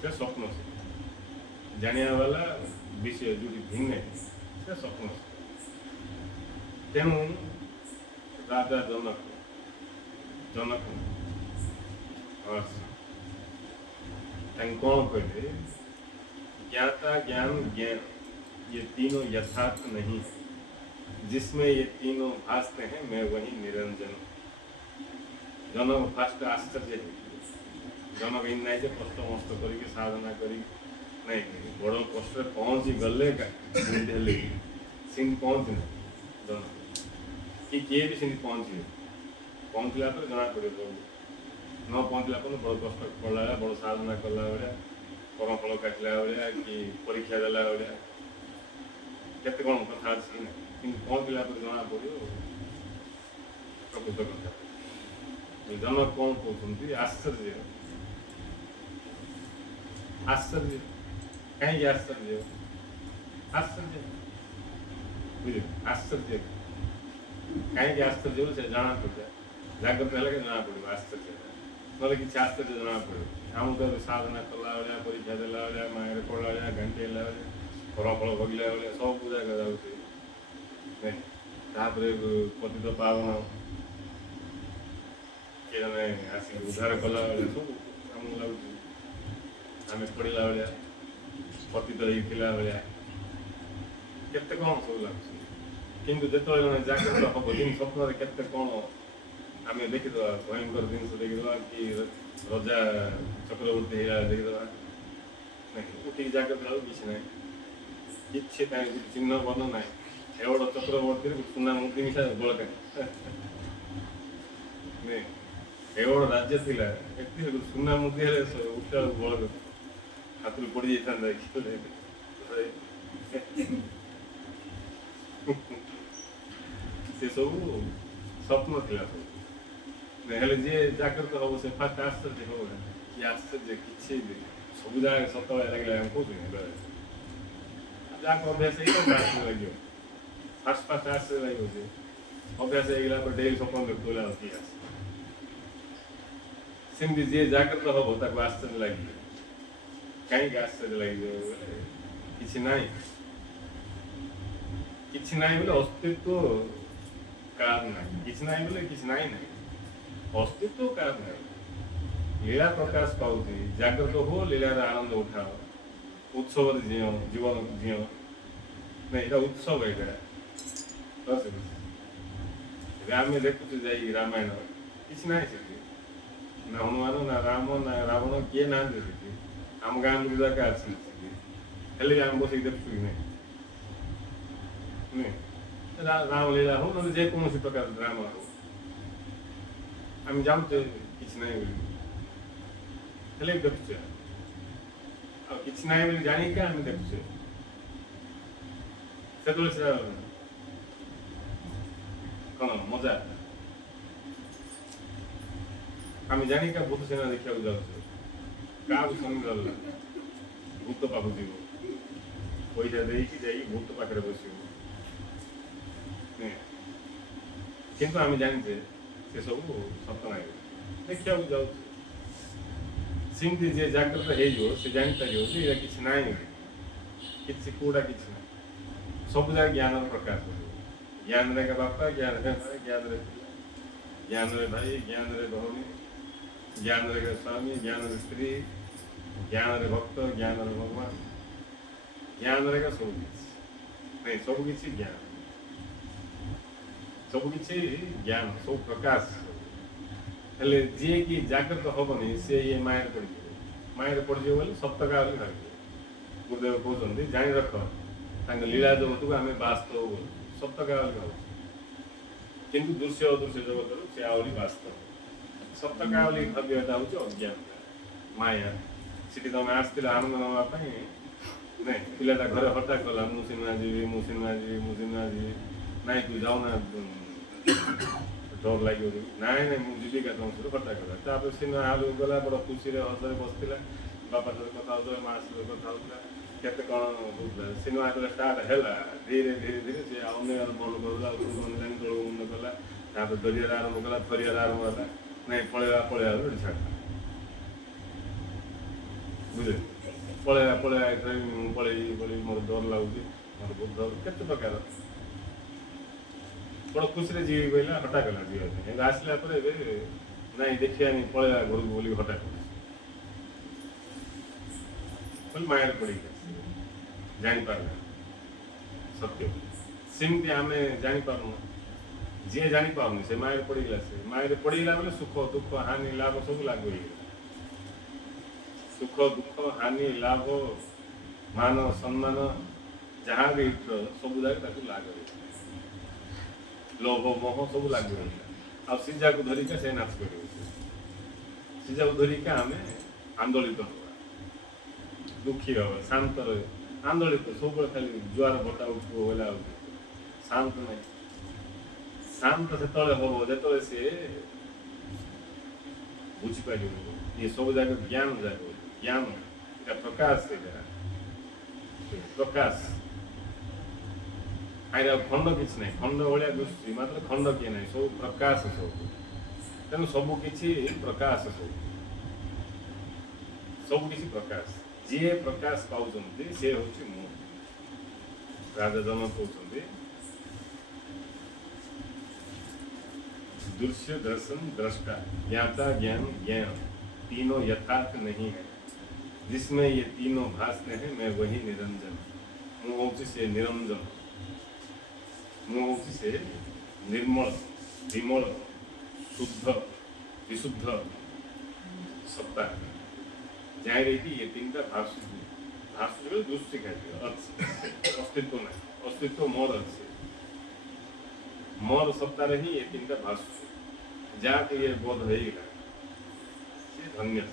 से स्वप्न से जानिया वाला विषय जो भिन्न से स्वप्न से तेणु राजा जनक कौन कहते ज्ञाता ज्ञान ज्ञान ये तीनों यथार्थ नहीं जिसमें ये तीनों भासते हैं मैं वही निरंजन जनक फास्ट आश्चर्य जनक इन नहीं कष्ट मस्त करके साधना करी नहीं बड़ कष्ट पहुँची गले सिंह पहुँचने जनक कि किए भी सिंह पहुँचला पर जना पड़े न पहुँचला पर बड़ कष्ट पड़ा बड़ साधना कला भाया करम फल काटला भाया कि परीक्षा देला भाया केते कौन कथा अच्छी कि पहुँचला पर जना पड़ो प्रकृत कथा जनक कौन कहते आश्चर्य आश्चर्य कहीं आश्चर्य आश्चर्य बुझे आश्चर्य कहीं आश्चर्य से जाना पड़ता जागृत है जना पड़ो आश्चर्य ना कि आश्चर्य जना पड़ो आम तो साधना कला भाया परीक्षा देला भाया मायर पढ़ला भाया घंटे फल फल भोगला भाया सब पूजा कर पतित पावन आसिक उद्धार कला सब आम लगुच आम पढ़ला भाया पतित भाया केते कौन सब लगुच किंतु जो जागृत हम दिन स्वप्न केते कौन आम देखीद भयंकर जिन देखीद कि रजा चक्रवर्ती देखीद नहीं उठी जागृत किसी ना किसी चिन्ह बन ना एवढ चक्रवर्ती सुना मूर्ति मिशा बड़का नहीं एवढ राज्य थिला एति सुना मूर्ति हेले उठा बड़क हाथ पड़ जाता से सब स्वप्न थिला सब जी जागृत हम से फास्ट आश्चर्य हो कि आश्चर्य किसी सब जगह सत लगे कौन जाक अभ्यास आश्चर्य लगे फास्ट फास्ट आश्चर्य लगे अभ्यास होगा पर डेली स्वप्न देखला सेमती जी जागृत हम ताक आश्चर्य लगे कहीं आश्चर्य लगे किसी ना बोले अस्तित्व कार ना किसी ना बोले किसी ना अस्तित्व कार ना लीला प्रकाश पाँच जागृत हो लीलार आनंद उठाओ उत्सव जीव जीवन जीव नहीं ये उत्सव है आम देखु जा रामायण किसी ना ना हनुमान ना राम ना रावण किए ना आम गाँव जाका हेल्ले आम बस देखु नहीं रामलीला हो ना जेकोसी प्रकार ड्रामा हो आम जानते किसी ना हेल्ले देखुचे किसी ना जाणी क्या आम देखुचे से कौन मजा आम जाणी क्या भूत सेना देखा जाऊे क्या समझ भूत पाक जीव पैसा देखी भूत पाखे बस किंतु आम जाचे से सब सपना देखा जाऊे सेमती जी जागृत हो जापर किसी ना कि कौटा किसी ना सब जगह ज्ञान प्रकाश ज्ञान रे बापा ज्ञान रे ज्ञान रे ज्ञान रे भाई ज्ञान रे भौणी ज्ञान रे स्वामी ज्ञान रे स्त्री ज्ञान रे भक्त ज्ञान रे भगवान ज्ञान रे सब नहीं सब किसी ज्ञान सब प्रकाश हेले जी कि जागृत हेनी सी ये मायर पड़े बोले सप्तका भाव गुरुदेव कहते जाणी रख लीला जगत को आम बास्तव बोल सप्तका भाव किंतु दृश्य अदृश्य जगत से आहरी बास्तव सप्तका भाव्यता हूँ अज्ञान माया ସେଠି ତମେ ଆସିଥିଲ ଆନନ୍ଦ ନେବା ପାଇଁ ନାଇଁ ପିଲାଟା ଘରେ ହଠାତ୍ କଲା ମୁଁ ସିନେମା ଯିବି ମୁଁ ସିନେମା ଯିବି ମୁଁ ସିନେମା ଯିବି ନାଇଁ ତୁ ଯାଉନା ଡର ଲାଗିବ ନାଇଁ ନାଇଁ ମୁଁ ଯିବି କା ତମ ସହିତ ହଠାତ୍ କଲା ତାପରେ ସିନେମା ହଲ୍କୁ ଗଲା ବଡ଼ ଖୁସିରେ ହସରେ ବସିଥିଲା ବାପା ସହିତ କଥା ହେଉଥିଲା ମା ସହିତ କଥା ହେଉଥିଲା କେତେ କ'ଣ ହେଉଥିଲା ସିନେମା ଯେତେବେଳେ ଷ୍ଟାର୍ଟ ହେଲା ଧୀରେ ଧୀରେ ଧୀରେ ସେ ଅନ୍ୟ ମନ କରୁଥିଲା ଉପରକୁ ଜାଣି ତଳକୁ ମନ କଲା ତାପରେ ଡରିବାର ଆରମ୍ଭ କଲା ଥରିବାର ଆରମ୍ଭ ହେଲା ନାଇଁ ପଳେଇବା ପଳେଇବା ବୋଲି ଛାଡ଼ିଲା ବୁଝିଲେ ପଳେଇବା ଏଥିରେ ମୁଁ ପଳେଇବି ମୋର ଡର ଲାଗୁଛି ମୋର ବହୁତ ଡର କେତେ ପ୍ରକାର ବଡ଼ ଖୁସିରେ ଯିବି କହିଲା ହଠାତ୍ କଲା ଯିବା ପାଇଁ ଏବେ ଆସିଲା ପରେ ଏବେ ନାଇଁ ଦେଖିବାନି ପଳେଇବା ଘରକୁ ବୋଲି ହଠାତ୍ ବୋଲି ମାୟାରେ ପଡ଼ିକି ଜାଣିପାରିଲା ସତ୍ୟ ସେମିତି ଆମେ ଜାଣିପାରୁନୁ ଯିଏ ଜାଣିପାରୁନି ସେ ମାୟାରେ ପଡ଼ିଗଲା ସେ ମାୟାରେ ପଡ଼ିଗଲା ବୋଲେ ସୁଖ ଦୁଃଖ ହାନି ଲାଭ ସବୁ ଲାଗୁ ହେଇଗଲା ସୁଖ ଦୁଃଖ ହାନି ଲାଭ ମାନ ସମ୍ମାନ ଯାହା ବି ସବୁ ଯାକ ତାକୁ ଲାଗୁ ହେଇଗଲା ଲୋଭ ମୋହ ସବୁ ଲାଗୁ ହେଇଗଲା ଆଉ ସିଜାକୁ ଧରିକା ସେ ନାଚ କରିବ ସିଜାକୁ ଧରିକା ଆମେ ଆନ୍ଦୋଳିତ ହେବା ଦୁଃଖୀ ହେବା ଶାନ୍ତ ରହିବା ଆନ୍ଦୋଳିତ ସବୁବେଳେ ଖାଲି ଜୁଆର ଭଟା ଉଠିବ ବୋଇଲା ଶାନ୍ତ ନାହିଁ ଶାନ୍ତ ସେତେବେଳେ ହବ ଯେତେବେଳେ ସିଏ ବୁଝିପାରିବ ଇଏ ସବୁ ଯାକ ଜ୍ଞାନ ଯାକ ଜ୍ଞାନ ଏଇଟା ପ୍ରକାଶ ସେଇଟା ପ୍ରକାଶ ଆଇରେ ଆଉ ଖଣ୍ଡ କିଛି ନାହିଁ ଖଣ୍ଡ ଭଳିଆ ଦୃଷ୍ଟି ମାତ୍ର ଖଣ୍ଡ କିଏ ନାହିଁ ସବୁ ପ୍ରକାଶ ସବୁ ତେଣୁ ସବୁ କିଛି ପ୍ରକାଶ ସବୁ କିଛି ପ୍ରକାଶ ଯିଏ ପ୍ରକାଶ ପାଉଛନ୍ତି ସେ ହେଉଛି ମୁଁ ରାଜା ଜନ କହୁଛନ୍ତି दृश्य दर्शन दृष्टा ज्ञाता ज्ञान ज्ञान तीनों यथार्थ नहीं है जिसमें ये तीनों भासते हैं मैं वही निरंजन मुहूर्त से निरंजन मुहूर्त से निर्मल विमल शुद्ध विशुद्ध सत्ता जाए रही ये तीन का भाषु दृष्टि का अस्तित्व नहीं अस्तित्व मोर अच्छे मोर सत्ता रही ये तीन का भाषु जाके ये बोध होगा से धन्य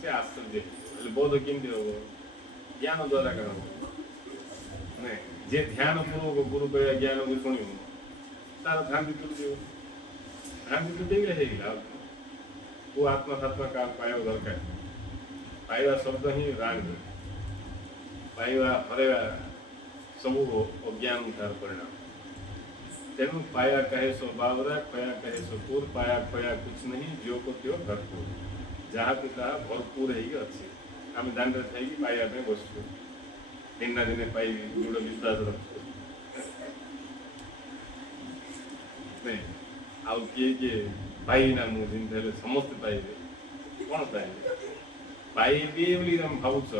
से आश्चर्य बोध केमती हम ज्ञान द्वारा कर जे ध्यान पूर्वक गुरु कह ज्ञान को शुण तार भ्रांति तुटी भ्रांति तुटेगा वो आत्मा सात्मा काल पाया दरकार पाइबा शब्द ही राग पाइबा हरवा सब अज्ञान तार परिणाम तेणु पाया कहे सो बावरा खोया कहे सो पूर पाया खोया कुछ नहीं जो को त्यो भरपूर जहाँ भी ताहा भरपूर ही अच्छे आम दान थी पाया बसु दिन दिने पाइबी दृढ़ विश्वास रखु नहीं आउ किए पाइना मुझे समस्त पाइबे कौन पाइबे पाइबी बोली तुम भावुच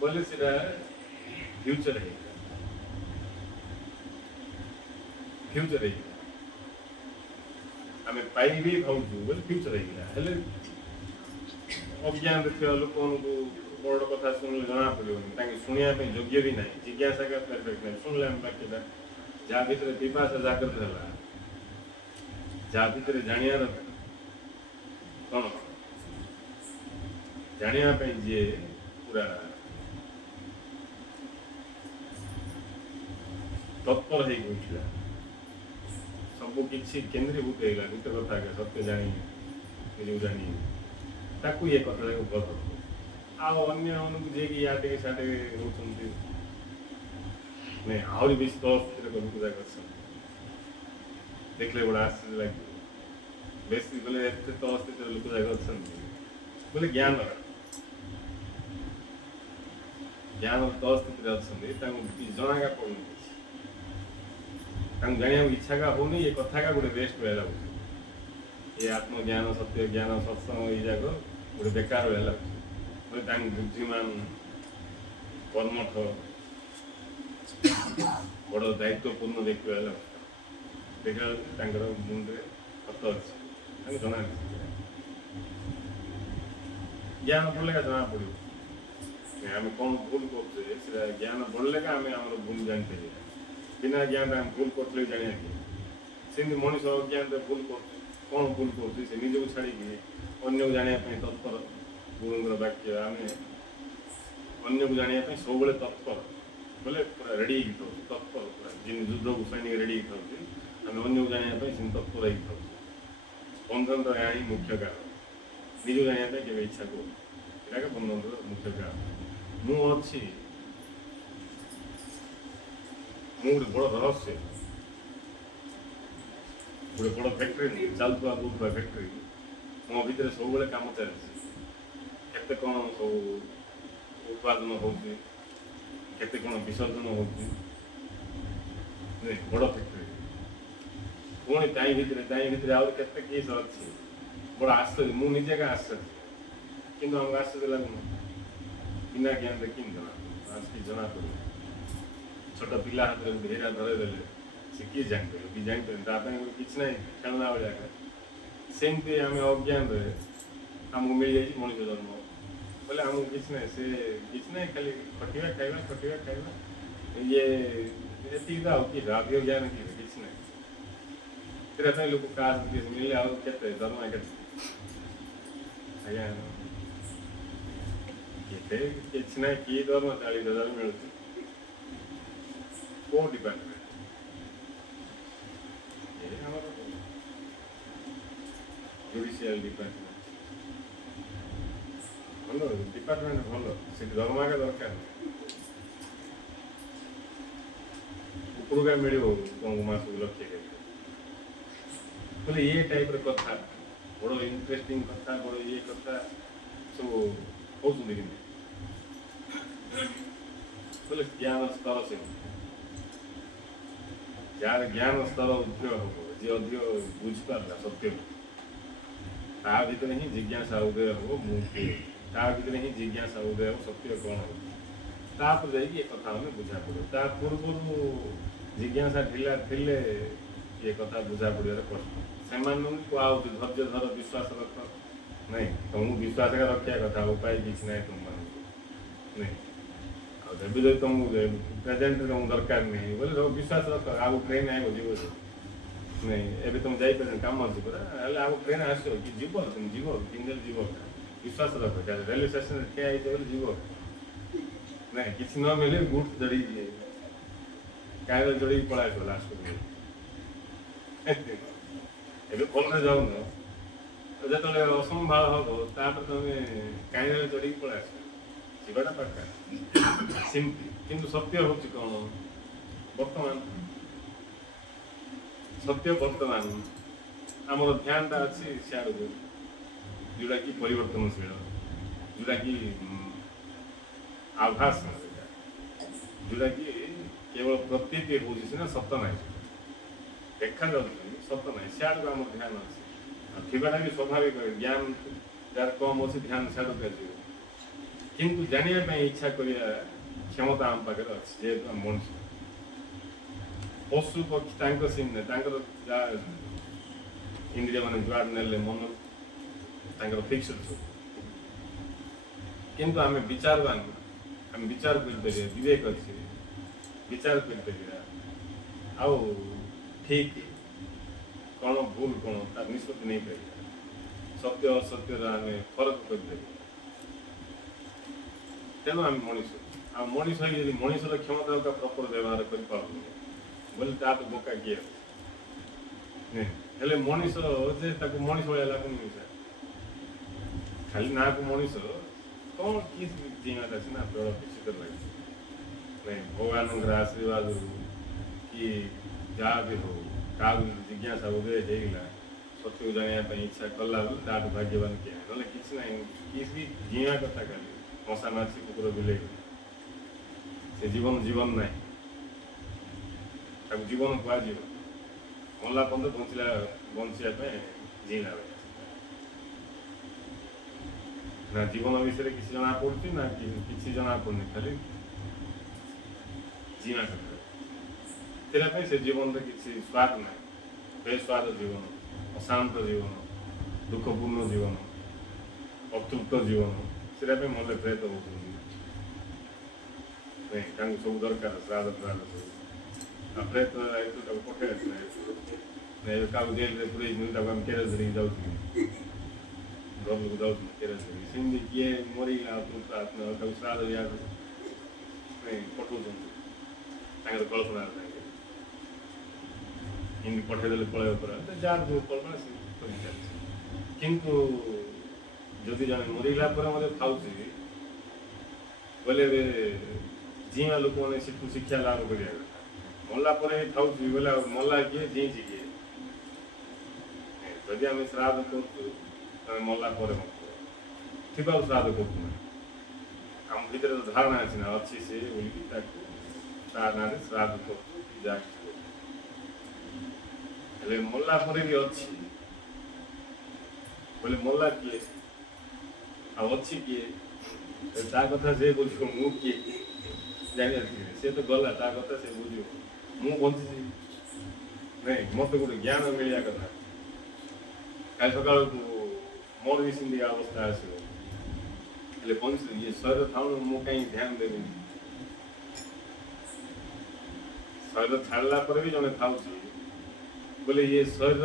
बोले फ्यूचर है फ्यूचर आम पाइबी भावुँ बोले फ्यूचर है अज्ञान देखा लोक बड़ कथा शुणिले जना पड़े शुणा योग्य भी ना जिज्ञासा का परफेक्ट नहीं शुणिले वाक्यटा जहाँ भीतर पिपासा जागृत है जहाँ भीतर जानियार कौन जानापी जी पूरा तत्पर हो उठला सब किसी केन्द्रीभूत होगा भीतर कथा सत्य जानी जो जानी ताकू ये कथा बद अन्य जे कि याटे साटे रोचंती नहीं आहरी बेस तल स्थित पूजा कर देखले बड़ा आश्चर्य लगे बेस बोले तल स्थित लोक जाक बोले ज्ञान ज्ञान तल स्थित जनागा पड़े जाना इच्छा का होनी ये कथा का गोटे वेस्ट भाई लगुच ये आत्मज्ञान सत्य ज्ञान सत्संग ये जाक गोटे बेकार भाई लगुच बुद्धिमान कर्मठ बड़ दायित्वपूर्ण देखा देखा मुंडे हत अच्छे जना ज्ञान पड़े जना पड़ो आम कौन भूल कर ज्ञान बढ़ले का आम भूल जानते बिना ज्ञान आम भूल करते जाना सेमती मनीष अज्ञान भूल कर कौन भूल कर निजक छाड़ी अन्य जानापी तत्पर गुरुंर वाक्य आम अन्य को जाना सब तत्पर बोले पूरा रेडी तत्पर पूरा जिन युद्ध को सैनिक रेडी आम अन्य को जाना तत्पर हो बंधन यहाँ ही मुख्य कारण निज जाना के इच्छा करूँ बंधन मुख्य कारण मुझे गोटे बड़ रहस्य गोटे बड़ फैक्ट्री चलुवा बुलुवा फैक्ट्री मो भितर सब कम चलते कौन सब उत्पादन होते कौन विसर्जन हो बड़ फैक्ट्री पुणी भितर आउे केस अच्छी बड़ आश्चर्य मुझे का आश्चर्य कि आमको आश्चर्य लगुन बिना ज्ञान कि आज कि जना पड़े छोट पिला हाथ में हीरा धरदेले से किए जानपर कि जानपर किसी ना खेलना भाया सेमती आम अज्ञान आमको मिल जाए मनुष्य जन्म बोले आमको किसी ना से किसी ना खाली खटिया खाइबा ये ये कि अधिक ज्ञान किसी ना तेरा लोग काश मिले आउ के दरमा के किसी ना कि दरमा 40,000 मिलूँ कौन डिपार्टमेंट जुडिशियल डिपार्टमेंट भल डिपार्टमेंट भल से दरमा का दरकार उपरका मिल मास लक्ष्य बोले ये टाइप कथा बड़ इंटरेस्टिंग कथा बड़ ये कथा सब कौन बोले ज्ञान स्तर से जार ज्ञान स्तर उद्योग हम जी अधिक बुझीपारा सत्य ता भर ही जिज्ञासा उदय हो मुझे ता भर ही जिज्ञासा उदय हो सत्य कौन हो तापर जाइए कथा हमें बुझा पड़ो ता पूर्व जिज्ञासा ढिला थिले ये कथा बुझा पड़े कष्ट से धैर्य धर विश्वास रख नहीं तुमको विश्वास का रखा कथा उपाय किसी ना तुम मान नहीं जब तुमको प्रेजेंट तुम दरकार नहीं बोले तुम विश्वास रख आगे ट्रेन आए जीव नहीं एवं तुम जापर कम अच्छी पूरा आगे ट्रेन आस कि जीव तुम जीव सिंगल जीव विश्वास रख रेलवे स्टेशन ठिया बोले जीव नहीं किसी न मिले गुट जड़ी कहीं जड़ी पड़ा लास्ट एवं कल जाऊन जो असंभाव हम तापर तुम कहीं जड़ी पड़ा जीवाटा पक्का सिंपली किंतु सत्य हूँ कौन बर्तमान सत्य बर्तमान आमर ध्यान टा अच्छी सियाड़ को जोटा कि परिवर्तनशील जोटा कि आभास जोटा कि केवल प्रतीति हो सत ना देखा जा सत ना सियाड़ को आम ध्यान अच्छे थोड़ा भी स्वाभाविक ज्ञान जार कम अच्छे ध्यान सियाड़ कर किंतु जाना इच्छा करिया क्षमता आम पाखे अच्छे जेहेतु आम मनुष्य पशु पक्षी सीन इंद्रिय मान जुआड़ ने मन फिक्सड सब किंतु आम विचारवान आम विचार कर विवेक अच्छे विचार कर आउ ठीक कौन भूल कौन तार निष्पत्ति नहीं पार सत्य असत्य आम फरक कर तेणु आम मनीष आ मनीष मनीषर क्षमता का प्रपर व्यवहार कर बोले ता तो बोका किए हेले मनीष जे मनीष भाया लगुनि खाली ना को मनीष कौन किस जीवन अच्छे ना बड़ा विचित्र लगे नहीं भगवान आशीर्वाद कि जहाँ भी हो क्या जिज्ञासा उदय होगा सत्य को जाना इच्छा कला ताठ भाग्यवान किए ना किसी ना किसी जीवा कथा खाली मशा माछी कुकुर बिले से जीवन जीवन ना जीवन कह मरला पर्यंत बचापे जीला ना जीवन विषय किसी जना पड़ी ना किसी जना पड़नी खाली जीवा कथा से जीवन किसी स्वाद ना बेस्वाद जीवन अशांत जीवन दुखपूर्ण जीवन अतृप्त जीवन से मत प्रेत हो सब दरकार श्राद्ध श्राद्ध सब प्रेत पठे क्या जेल पूरे आम केरे धरिक जाऊँ घर लोग जाऊँ तेरे सेमती किए मरीगला ତାକୁ ଶ୍ରାଦ୍ଧ ବିହାକୁ ପଠଉଛନ୍ତି ତାଙ୍କର କଳ୍ପନା ଏମିତି ପଠେଇଦେଲେ ପଳେଇବ ପରେ ଯାହାର ଯେଉଁ କଳ୍ପନା ସେ କରି ଚାଲିଛି। କିନ୍ତୁ ଯଦି ଜଣେ ମରିଗଲା ପରେ ମଧ୍ୟ ଖାଉଛି ବୋଲେ ଜିଇଁବା ଲୋକମାନେ ସେଠୁ ଶିକ୍ଷା ଲାଭ କରିବା କଥା। ମଲା ପରେ ଖାଉଛି ବୋଲେ ମଲା କିଏ ଜିଇଁଛି କିଏ? ଯଦି ଆମେ ଶ୍ରାଦ୍ଧ କରୁଛୁ ତାହେଲେ ମଲା ପରେ ଥିବାରୁ ଶ୍ରାଦ୍ଧ କରୁଛୁ ନା ଆମ ଭିତରେ ତ ଧାରଣା ଅଛି ନା ଅଛି ସେ ବୋଲିକି ତାକୁ ତା ନାଁରେ ଶ୍ରାଦ୍ଧ କରୁଛୁ ପୂଜା ହେଲେ ମଲା ପରେ ବି ଅଛି ବୋଲେ ମଲା କିଏ ଆଉ ଅଛି କିଏ ତା କଥା ସେ ବୁଝିବ ମୁଁ କିଏ ଜାଣିପାରୁଛି ସେ ତ ଗଲା ତା କଥା ସେ ବୁଝିବ ମୁଁ ବଞ୍ଚିଛି ନାଇଁ ମୋତେ ଗୋଟେ ଜ୍ଞାନ ମିଳିବା କଥା କାଲି ସକାଳକୁ ମୋର ବି ସେମିତି ଅବସ୍ଥା ଆସିବ ହେଲେ ବଞ୍ଚି ଇଏ ଶରୀର ଥାଉଣୁ ମୁଁ କାହିଁକି ଧ୍ୟାନ ଦେବିନି ଶରୀର ଛାଡ଼ିଲା ପରେ ବି ଜଣେ ଥାଉଛି ବୋଲେ ଇଏ ଶରୀର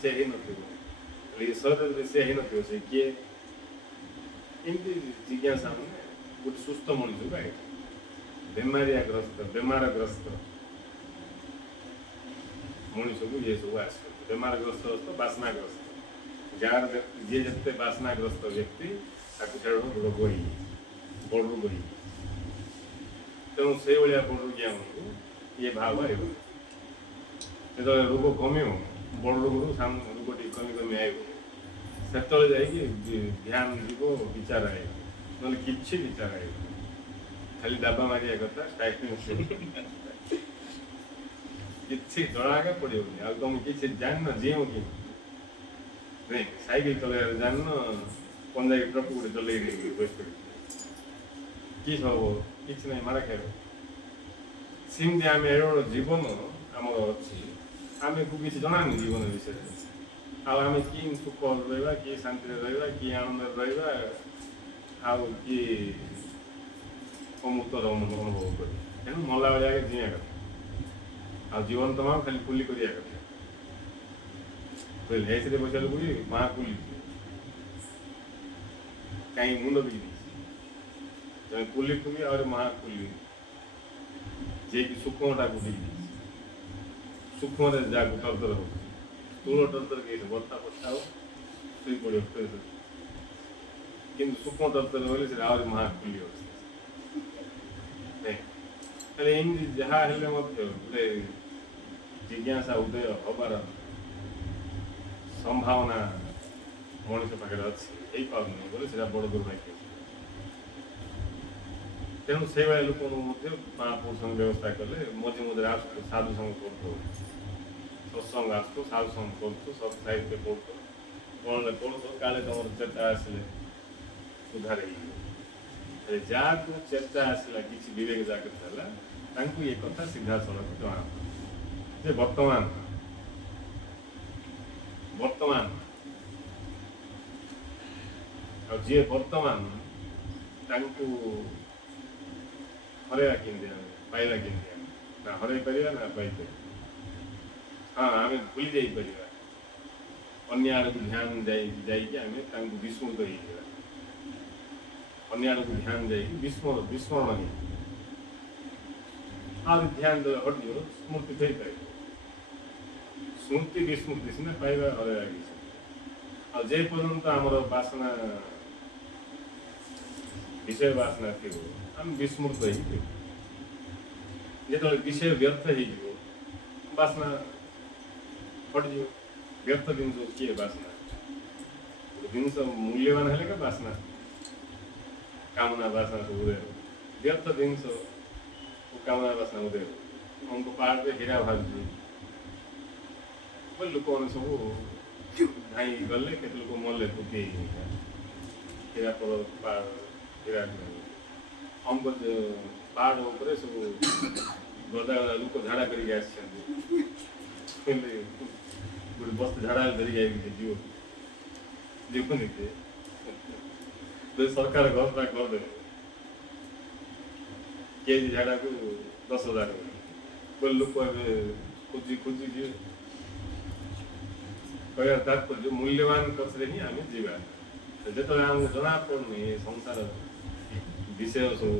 ସେ ହେଇନଥିବ ହେଲେ ଏ ଶରୀର ଯଦି ସେ ହେଇନଥିବ ସେ କିଏ ଏମିତି ଜିଜ୍ଞାସା ମାନେ ଗୋଟେ ସୁସ୍ଥ ମଣିଷ କାହିଁ ବେମାରଗ୍ରସ୍ତ ମଣିଷକୁ ଇଏ ସବୁ ଆସିବ ବେମାରଗ୍ରସ୍ତ ବାସ୍ନାଗ୍ରସ୍ତ ଯାହାର ଯିଏ ଯେତେ ବାସ୍ନାଗ୍ରସ୍ତ ବ୍ୟକ୍ତି ତାକୁ ଛାଡ଼ ରୋଗ ହେଇଯାଇଛି ବଡ଼ ରୋଗ ହେଇଯାଇଛି ତେଣୁ ସେଇଭଳିଆ ବଡ଼ ରୋଗୀ ଆମକୁ ଇଏ ଭାବ ହେବ ଯେତେବେଳେ ରୋଗ କମିବ ବଡ଼ ରୋଗରୁ ରୋଗ ଟିକେ କମି ଆଇବ ସେତେବେଳେ ଯାଇକି ଧ୍ୟାନ ଯିବ ବିଚାର ଆଇବ ନହେଲେ କିଛି ବିଚାର ଆଇବ ଖାଲି ଡାବା ମାରିବା କଥା କିଛି ଜଣାକା ପଡ଼ିବନି ଆଉ ତମେ କିଛି ଜାଣିନ ଯେଉଁ କି ନାଇଁ ସାଇକେଲ ଚଲେଇବାରେ ଜାଣିନ ପଞ୍ଜାବୀ ଟ୍ରକ୍ ଗୋଟେ ଚଲେଇକି ବସି କି ହବ କିଛି ନାହିଁ ମାରା ଖାଇବ ସେମିତି ଆମେ ଏଡ଼େ ଜୀବନ ଆମର ଅଛି ଆମକୁ କିଛି ଜଣାନି ଜୀବନ ବିଷୟରେ ଆଉ ଆମେ କି ସୁଖ ରହିବା କି ଶାନ୍ତିରେ ରହିବା କି ଆନନ୍ଦରେ ରହିବା ଆଉ କି ଅମୃତର ଅନୁଭବ କରିବା ତେଣୁ ମଲା ଭଳିଆ ଜିଇଁବା କଥା ଆଉ ଜୀବନ ତମାମ ଖାଲି କୁଲି କରିବା କଥା ବୁଝିଲେ ଏଥିରେ ପଇସା ଲୋକଟି ମହା କୁଲି କାହିଁକି ମୁଣ୍ଡ ବିକି ଦେଇଛି ଜଣେ କୁଲି କୁଲି ଆହୁରି ମହା କୁଲି ଯିଏକି ସୂକ୍ଷ୍ମଟାକୁ ବିକି ଦେଇଛି ସୂକ୍ଷ୍ମରେ ଯାହାକୁ ଟର୍ଚର ହେଉଛି ସ୍ଥୂଳ ଟର୍ଚର କେହି ବର୍ଷା ବର୍ଷା ହଉ ଶୋଇ ପଡ଼ିବ କିନ୍ତୁ ସୂକ୍ଷ୍ମ ଟର୍ଚର ହେଲେ ସେଟା ଆହୁରି ମହା କୁଲି ଅଛି ହେଲେ ଏମିତି ଯାହା ହେଲେ ମଧ୍ୟ ଗୋଟେ ଜିଜ୍ଞାସା ଉଦୟ ହବାର ସମ୍ଭାବନା ମଣିଷ ପାଖରେ ଅଛି ହେଇପାରୁନି ବୋଲି ସେଟା ବଡ଼ ଦୁର୍ଭାଗ୍ୟ ତେଣୁ ସେଇଭଳିଆ ଲୋକଙ୍କୁ ମଧ୍ୟ ମହାପୁରୁଷଙ୍କ ବ୍ୟବସ୍ଥା କଲେ ମଝି ମଝିରେ ଆସୁଛୁ ସାଧୁ ସଙ୍ଗ କରୁଛୁ ସତ୍ସଙ୍ଗ ଆସୁଛୁ ସାଧୁ ସଙ୍ଗ କରୁଛୁ ସବୁ ସାହିତ୍ୟ ପଢ଼ୁଛୁ ପଢ଼ୁଛୁ କାଳେ ତମର ଚେତା ଆସିଲେ ସୁଧାର ହେଇଯିବ ହେଲେ ଯାହାକୁ ଚେତା ଆସିଲା କିଛି ବିବେକ ଜାଗ୍ରତ ହେଲା ତାଙ୍କୁ ଏ କଥା ସିଧାସଳଖ ଜଣା ଯେ ବର୍ତ୍ତମାନ ଆଉ ଯିଏ ବର୍ତ୍ତମାନ ତାଙ୍କୁ ହରେଇବା କେମିତି ଆମେ ପାଇବା କେମିତି ଆମେ ନା ହରେଇ ପାରିବା ନା ପାଇପାରିବା ହଁ ଆମେ ଭୁଲି ଯାଇପାରିବା ଅନ୍ୟ ଆଡ଼କୁ ଧ୍ୟାନ ଯାଇକି ଆମେ ତାଙ୍କୁ ବିସ୍ମୃତ ହେଇଯିବା ଅନ୍ୟ ଆଡ଼କୁ ଧ୍ୟାନ ଯାଇକି ବିସ୍ମରଣ ହେଇଯିବ ଆହୁରି ଧ୍ୟାନ ଦେଲେ ହଟିଯିବ ସ୍ମୃତି ହେଇପାରିବ ସ୍ମୃତି ବିସ୍ମୃତି ସିନା ପାଇବା ହରେଇବା କିଛି ଆଉ ଯେ ପର୍ଯ୍ୟନ୍ତ ଆମର ବାସନା ବିଷୟ ବାସନା ଥିବ ଆମେ ବିସ୍ମୃତ ହେଇଥିବ ଯେତେବେଳେ ବିଷୟ ବ୍ୟର୍ଥ ହେଇଯିବ ବାସନା ହଟିଯିବ ବ୍ୟର୍ଥ ଜିନିଷ କିଏ ବାସନା ଜିନିଷ ମୂଲ୍ୟବାନ ହେଲେ କା ବାସନା କାମନା ବାସନା ସବୁ ଉଦୟ ବ୍ୟର୍ଥ ଜିନିଷ କାମନା ବାସନା ଉଦୟ ଅଙ୍କ ପାହାଡ଼ରେ ହୀରା ବାହାରୁଛି ଲୋକମାନେ ସବୁ ଧାଇଁ ଗଲେ କେତେ ଲୋକ ମଲେ ପୋତି ହୀରା ହୀରା ଅଙ୍କ ପାହାଡ଼ ଉପରେ ସବୁ ଗଦା ଲୋକ ଝାଡ଼ା କରିକି ଆସିଛନ୍ତି ଗୋଟେ ବସ୍ତ ଝାଡ଼ା ଧରିକି ଆଇକି ଯିବ ଦେଖୁନି ସରକାର ଘୋଷଣା କରିଦେବେ କେଜି ଝାଡ଼ାକୁ 10,000 ବୋଲି ଲୋକ ଏବେ ଖୋଜି ଯିବେ କହିବାର ତାତ୍ପର୍ଯ୍ୟ ମୂଲ୍ୟବାନ ପଛରେ ହିଁ ଆମେ ଯିବା। ଯେତେବେଳେ ଆମକୁ ଜଣାପଡ଼ୁନି ଏ ସଂସାର ବିଷୟ ସବୁ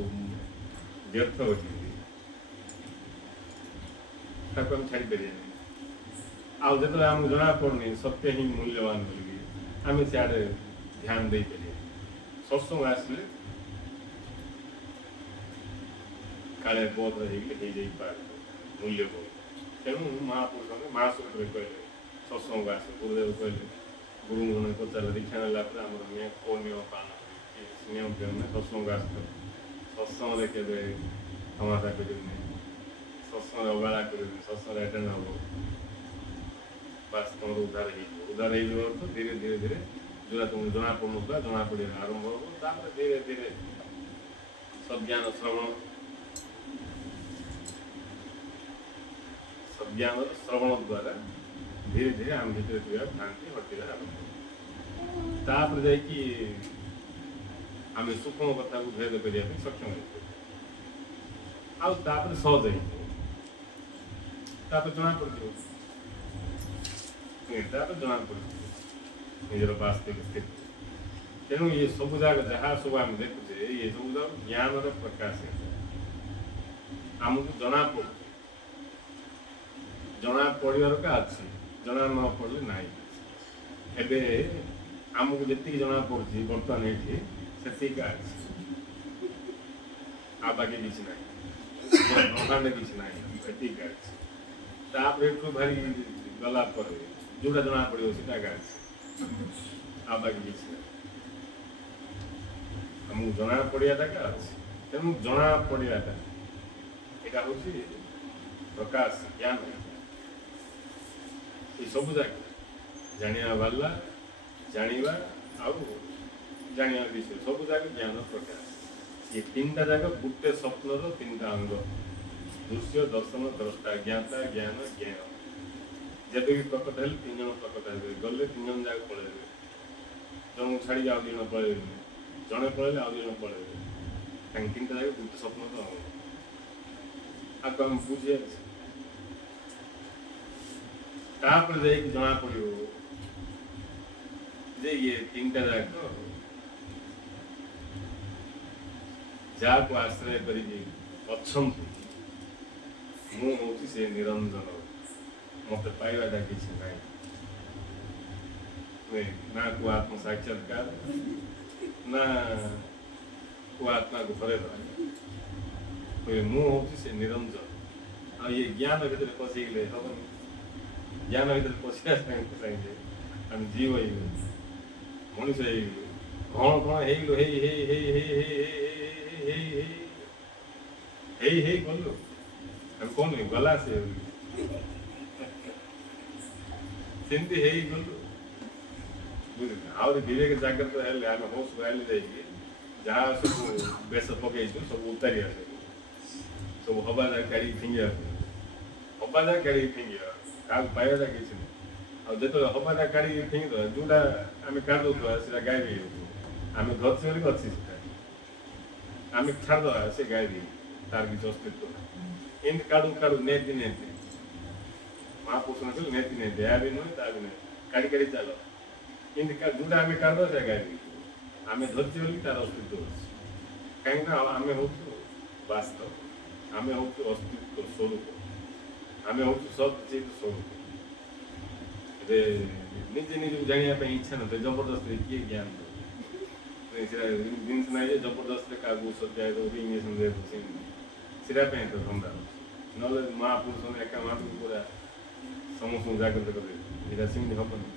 ବ୍ୟର୍ଥ ଅଛନ୍ତି ତାକୁ ଆମେ ଛାଡ଼ିପାରିବାନି। ଆଉ ଯେତେବେଳେ ଆମକୁ ଜଣାପଡ଼ୁନି ସତ୍ୟ ହିଁ ମୂଲ୍ୟବାନ ବୋଲିକି ଆମେ ସିଆଡ଼େ ଧ୍ୟାନ ଦେଇପାରିବା। ସତ୍ସଙ୍ଗ ଆସିଲେ କାଳେ ବୋଧ ହେଇଯାଇପାରେ ମୂଲ୍ୟବୋଧ। ତେଣୁ ମହାପୁରୁଷମାନେ ମହାସୂତ୍ରରେ କହିଲେ ସତ୍ସଙ୍ଗ ଆସେ ଗୁରୁଦେବ କହିଲେ ଗୁରୁମାନେ ପଚାରିଲେ ଦୀକ୍ଷା ନେଲା ପରେ ଆମର କୋଉ ନିୟମ ପାଳନ ନିୟମ ପିୟମ ସତ୍ସଙ୍ଗ ଆସିଥାଉ। ସତ୍ସଙ୍ଗରେ କେବେ କ୍ଷମତା କରିବେନି, ସତ୍ସଙ୍ଗରେ ଅବହେଳା କରିବେନି, ସତ୍ସଙ୍ଗରେ ଆଟେଣ୍ଡ ହବ ବାସ୍ ତମର ଉଦ୍ଧାର ହେଇଯିବ। ଉଦ୍ଧାର ହେଇଯିବ ଅର୍ଥ ଧୀରେ ଧୀରେ ଧୀରେ ଯେଉଁଟା ତୁମକୁ ଜଣାପଡ଼ୁନଥିଲା ଜଣାପଡ଼ିବା ଆରମ୍ଭ ହବ। ତାପରେ ଧୀରେ ଧୀରେ ସଜ୍ଞାନ ଶ୍ରବଣ ଦ୍ୱାରା ଧୀରେ ଧୀରେ ଆମ ଭିତରେ ଥିବା ଭ୍ରାନ୍ତି ହଟିବା ଆରମ୍ଭ ହବ। ତାପରେ ଯାଇକି ଆମେ ସୂକ୍ଷ୍ମ କଥାକୁ ଭେଦ କରିବା ପାଇଁ ସକ୍ଷମ ହେଇଯିବ। ଆଉ ତାପରେ ସହଜ ହେଇଯିବ, ତାପରେ ଜଣାପଡ଼ିଯିବ ନିଜର ବାସ୍ତବିକ ସ୍ଥିତି। ତେଣୁ ଇଏ ସବୁ ଯାକ ଯାହା ସବୁ ଆମେ ଦେଖୁଛେ ଇଏ ସବୁ ଯାକ ଜ୍ଞାନର ପ୍ରକାଶ। ଆମକୁ ଜଣା ପଡ଼ିବାର ଅଛି, ଜଣା ନ ପଡ଼ିଲେ ନାହିଁ। ଏବେ ଆମକୁ ଯେତିକି ଜଣା ପଡ଼ୁଛି ବର୍ତ୍ତମାନ ଏଇଠି ସେତିକି ଅଛି, ଆଉ ବାକି କିଛି ନାହିଁ, ବ୍ରହ୍ମାଣ୍ଡ କିଛି ନାହିଁ, ଏତିକି ଅଛି। ତାପରେ ଏଠୁ ଭାରି ଗଲା ପରେ ଯେଉଁଟା ଜଣା ପଡ଼ିବ ସେଟା ଅଛି, ଆଉ ବାକି କିଛି ନାହିଁ। ଆମକୁ ଜଣା ପଡ଼ିବାଟା ଅଛି। ତେଣୁ ଜଣା ପଡ଼ିବାଟା ଏଇଟା ହେଉଛି ପ୍ରକାଶ ଜ୍ଞାନ। ଏ ସବୁ ଯାକ ଜାଣିବା ବାଲା ଜାଣିବା ଆଉ ଜାଣିବା ବିଷୟ ସବୁ ଯାକ ଜ୍ଞାନ ପ୍ରକାଶ। ଏ ତିନିଟା ଯାକ ଗୋଟେ ସ୍ୱପ୍ନର ତିନିଟା ଅଙ୍ଗ। ଦୃଶ୍ୟ, ଦର୍ଶନ, ଦ୍ରଷ୍ଟା, ଜ୍ଞାତା, ଜ୍ଞାନ, ଜ୍ଞେୟ। ଯେବେ ବି ପ୍ରକଟ ହେଲେ ତିନି ଜଣ ପ୍ରକଟ ହେବେ, ଗଲେ ତିନି ଜଣ ଯାକ ପଳେଇବେ। ଜଣକୁ ଛାଡ଼ିକି ଆଉ ଦୁଇ ଜଣ ପଳେଇବେନି, ଜଣେ ପଳେଇଲେ ଆଉ ଦୁଇ ଜଣ ପଳେଇବେ। ତାଙ୍କ ତିନିଟା ଯାକ ଗୋଟେ ସ୍ୱପ୍ନର ଅଙ୍ଗ। ଆକୁ ଆମେ ବୁଝିବା। ତାପରେ ଯାଇକି ଜଣା ପଡ଼ିବ ଯେ ଇଏ ତିନିଟା ଯାକ ଯାହାକୁ ଆଶ୍ରୟ କରିକି ଅଛନ୍ତି, ମୁଁ ହେଉଛି ସେ ନିରଞ୍ଜନ, ମୋତେ ପାଇବାଟା କିଛି ନାହିଁ। ନା କୋଉ ଆତ୍ମ ସାକ୍ଷାତକାର, ନା କୋଉ ଆତ୍ମାକୁ ହରେଇବା। ମୁଁ ହେଉଛି ସେ ନିରଞ୍ଜନ। ଆଉ ଇଏ ଜ୍ଞାନ ଭିତରେ ପଶିଗଲେ ହବନି। ଜ୍ଞାନ ଭିତରେ ପଶିବା ସାଙ୍ଗେ ସାଙ୍ଗେ ଆମେ ଜୀବ ହେଇଗଲୁ, ମଣିଷ ହେଇଗଲୁ, କ'ଣ ହେଇଗଲୁ, ହେଇ ଗଲୁ। ଆମେ କ'ଣ ଗଲା ସେ ସେମିତି ହେଇଗଲୁ। ବୁଝିଲେ? ଆହୁରି ବିବେକ ଜାଗ୍ରତ ହେଲେ ଆମେ ହୋସ୍ ବାହାରିଲେ ଯାଇକି ଯାହା ସବୁ ବେଶ ପକେଇଛୁ ସବୁ ଉତାରି ଆସିବୁ, ସବୁ ହବା ଯାକ କାଢ଼ିକି ଫିଙ୍ଗିବା, ହବା ଯାକ କାଢ଼ିକି ଫିଙ୍ଗିବା, କାହାକୁ ପାଇବାଟା କିଛି ନାହିଁ। ଆଉ ଯେତେବେଳେ ହବାଟା କାଢ଼ିକି ଫିଙ୍ଗିଦେବା, ଯେଉଁଟା ଆମେ କାଢ଼ିଦେଉଥିବା ସେଟା ଗାୟବ ହେଇଯାଉଥିବ। ଆମେ ଧରିଛୁ ବୋଲି ଅଛି ସେଟା, ଆମେ ଛାଡ଼ିଦେବା ସେ ଗାୟବ ହେଇଯିବ, ତାର କିଛି ଅସ୍ତିତ୍ୱ ନାହିଁ। ଏମିତି କାଢ଼ୁ ନେତି ମହାପୁରୁଷ କହିଲେ ନେତି ଏହା ବି ନୁହେଁ ତା ବି ନୁହେଁ, କାଢ଼ି ଚାଲ। ଏମିତି ଯେଉଁଟା ଆମେ କାଢ଼ିଦେବା ସେଟା ଗାୟବ ହେଇଯିବ। ଆମେ ଧରିଛୁ ବୋଲି ତାର ଅସ୍ତିତ୍ୱ ଅଛି। କାହିଁକିନା ଆମେ ହେଉଛୁ ବାସ୍ତବ, ଆମେ ହେଉଛୁ ଅସ୍ତିତ୍ୱ ସ୍ୱରୂପ, ଆମେ ହେଉଛୁ ସତ୍ ଚିତ୍ ସ୍ୱରୂପ। ଏବେ ନିଜେ ନିଜକୁ ଜାଣିବା ପାଇଁ ଇଚ୍ଛା ନଥାଏ, ଜବରଦସ୍ତିରେ କିଏ ଜ୍ଞାନ ଦେବ? ସେଟା ଜିନିଷ ନାହିଁ ଯେ ଜବରଦସ୍ତିରେ କାହାକୁ ସତ୍ୟାଗ୍ରହ ଇଞ୍ଜେକ୍ସନ ଦେବ, ସେଟା ପାଇଁ ତ ଧନ୍ଦା ଅଛି। ନହେଲେ ମହାପୁରୁଷ ଏକା ମହାପୁରୁଷ ପୁରା ସମସ୍ତଙ୍କୁ ଜାଗ୍ରତ କରିବେ, ଏଇଟା ସେମିତି ହବନି।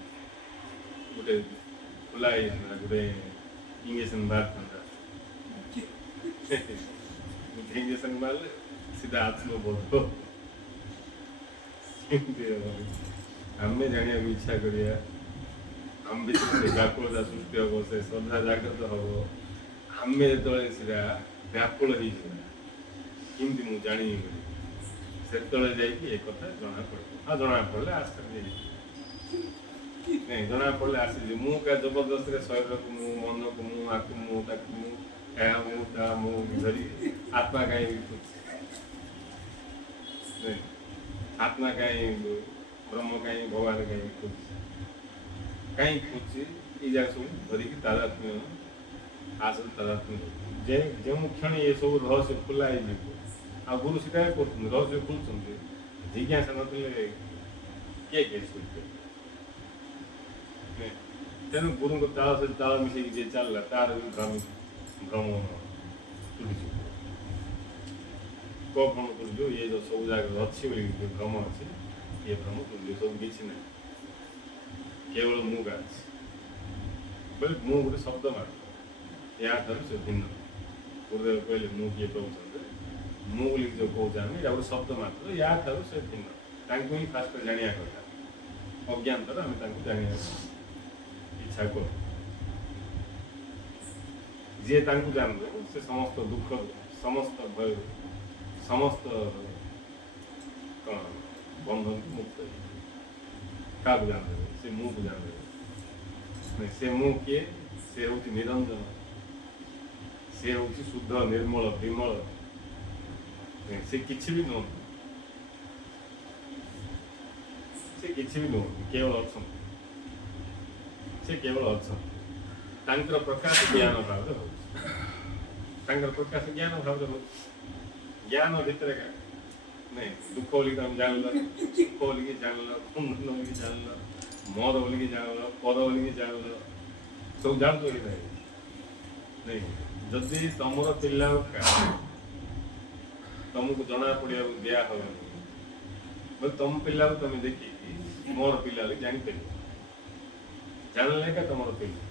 ଗୋଟେ ଖୋଲା ହେଇଯାଇଥିଲା, ଗୋଟେ ଇଞ୍ଜେକ୍ସନ ବାହାରିଥାନ୍ତା, ଇଞ୍ଜେକ୍ସନ ମାରିଲେ ସିଧା ଆତ୍ମବୋଧ। ଆମେ ଜାଣିବାକୁ ଇଚ୍ଛା କରିବା, ଆମ ଭିତରେ ସେ ବ୍ୟାକୁଳତା ସୃଷ୍ଟି ହବ, ସେ ଶ୍ରଦ୍ଧା ଜାଗ୍ରତ ହବ। ଆମେ ଯେତେବେଳେ ସେଟା ବ୍ୟାକୁଳ ହେଇଯିବ, କେମିତି ମୁଁ ଜାଣିବି ବୋଲି, ସେତେବେଳେ ଯାଇକି ଏ କଥା ଜଣା ପଡ଼ିବ। ଆଉ ଜଣା ପଡ଼ିଲେ ଆସ୍ତେ ହେଇଯିବ, ନାଇଁ ଜଣା ପଡ଼ିଲେ ଆସିଯିବ। ମୁଁ ଜବରଦସ୍ତିରେ ଶରୀରକୁ ମୁଁ, ମନକୁ ମୁଁ, ଆକୁ ମୁଁ, ତାକୁ ମୁଁ, ଏହା ମୁଁ, ତାହା ମୁଁ ଧରି ଆତ୍ମା କାହିଁକି, ଆତ୍ମା କାହିଁ, ବ୍ରହ୍ମ କାହିଁ, ଭଗବାନ କାହିଁ ଖୋଜୁଛି? कहीं खुशी ये जाक सब धरिकी तादात्म्य आस तादात्म्य जे जो क्षण ये सब रहस्य खुला आ गुरु सीटा कर रहस्य खुलुं जिज्ञासा नथिले किए करते तेणु गुरु को ताल से ताल मिसेक जे चलला तार भी भ्रम भ्रम तुलसी को भ्रम तुलजो ये जो सब जगह अच्छी बोली भ्रम अच्छे ये भ्रम तुलजो सब किसी ना केवल मुग अच्छे बोले मुग गोटे शब्द मात्र या से भिन्न गुरुदेव कहले मुग किए कहते मुग बोली जो कौचे आम या गोटे शब्द मात्र या से भिन्न ही फास्ट जाना कथा अज्ञातर आम जाना इच्छा कर जी जान से समस्त दुख समस्त भय समस्त बंधन मुक्त क्या जान से मुँह को जान से मुँह किए से हूँ निरंजन से हूँ शुद्ध निर्मल विमल से किसी भी नुह से किसी भी नुह केवल अच्छा से केवल अच्छा प्रकाश ज्ञान भाव प्रकाश ज्ञान भाव ज्ञान भितर का नहीं दुख बोल जान सुख बोल जान कुंडन बोल जान मद बोल जान पद बोल जान सब जान तो नहीं जदि तुम पिला तुमको जना पड़ा दिया हो बोले तुम पिला तुम देखिए मोर पिला जापर जानले का तुम पिला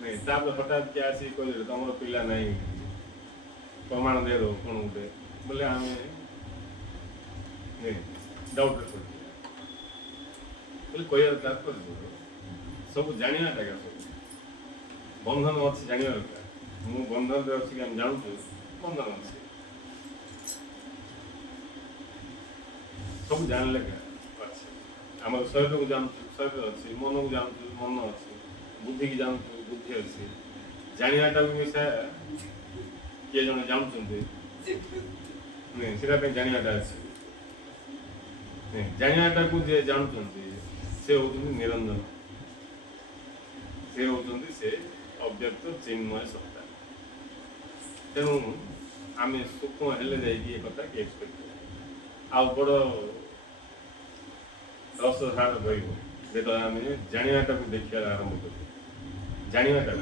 नहीं ताप हठात क्या आसी कह तुम पिला नहीं प्रमाण दे दो कौन गोटे बोले आम नहीं डाउट बोले कह तात्पर्य सब जानाटा क्या सब बंधन अच्छे जाना दरकार मु बंधन अच्छी आम जानूँ बंधन अच्छे सब जानले क्या अच्छे आम शरीर को जानू शरीर अच्छे मन को जानू मन अच्छे बुद्धि की जानू बुद्धि अच्छे जानाटा भी मिसा किए जन जानते जानाटा अच्छे जानाटा को जे जानते से होती निरंजन से होती से अव्यक्त चिन्मय सत्ता तेणु आम सूक्ष्म हेले जाइए कथा कि एक्सपेक्ट आ बड़ रस धार रही आम जानाटा को देखा आरंभ कर जानाटा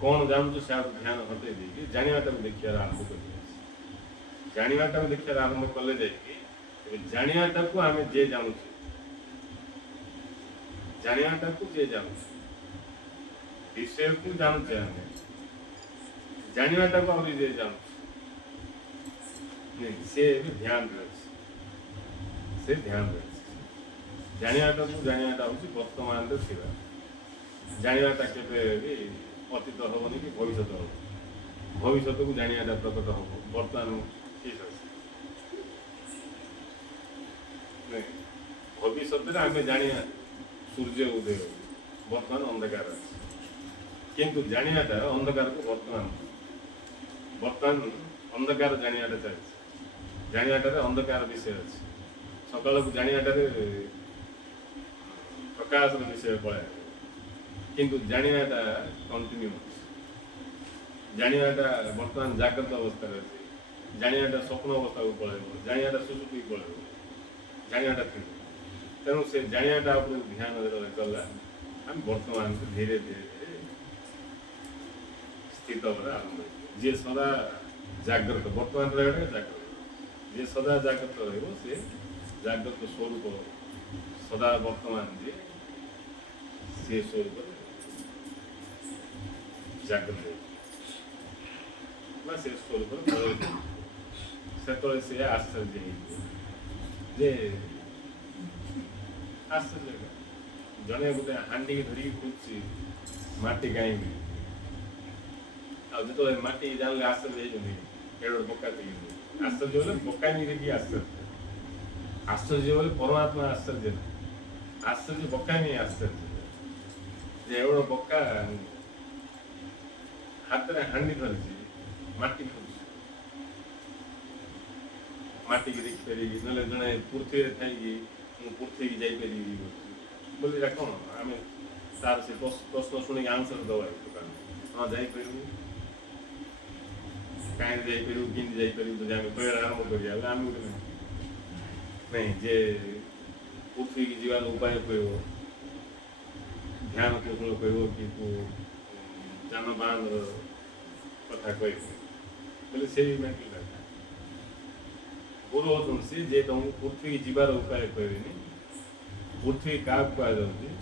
कौन जानू से ध्यान हटे देकी जानाटा को देखा आरंभ कर जानाटा को देखा आरंभ कले जाइए जानाटा को आम जे जानू जानाटा को जे जानू विषय को जानूचे आम जानाटा को आम जे जानू से ध्यान रहे ध्यान रहे जानाटा को जानाटा हूँ वर्तमान जानाटा के अतीत हेनी कि भविष्य हम भविष्य को जानाटा प्रकट हम बर्तमान ठीक अच्छे भविष्य आम जाना सूर्य उदय बर्तमान अंधकार किंतु जानाटा अंधकार को बर्तमान बर्तमान अंधकार जानाटा चलती जानाटा अंधकार विषय अच्छे सकाल को जानाटा प्रकाश विषय पड़ा किंतु जानाटा कंटिन्यू जानाटा बर्तमान जाग्रत अवस्था अच्छे जानाटा स्वप्न अवस्था को पलैब जानाटा सुसुप्ति को पलैब जानाटा तेणु से जानाटा ध्यान गला आम बर्तमान धीरे धीरे स्थित आरंभ जी सदा जाग्रत बर्तमान रहा जाग्रत जी सदा जाग्रत रे जाग्रत स्वरूप सदा वर्तमान जे से स्वरूप जाग्रत से स्वरूप से आश्चर्य जे आश्चर्य जड़े गोटे हांडी धरिकी खोजी मटी कहीं जो मटी जानले आश्चर्य एडे बोका थी आश्चर्य बोले बोका नहीं देखिए आश्चर्य आश्चर्य बोले परमात्मा आश्चर्य आश्चर्य बोका नहीं आश्चर्य एवढ बोका हाथ में हांडी धरी मटी मटी की देखिपारि ना जड़े पृथ्वी थी पृथ्वी की जापर बोली कौन आम तार से प्रश्न शुणी आंसर दवा हाँ जापर कहीं जापर कि जापर तो आम कह आरंभ कर आम नहीं जे पृथ्वी की जीवार उपाय कह ध्यान कौशल कह कि तू जानबान कथा कह बोले से मेंटल गुरु होती सी जे तुमको पृथ्वी की जीवार उपाय कहनी पृथ्वी क्या कहुच्छे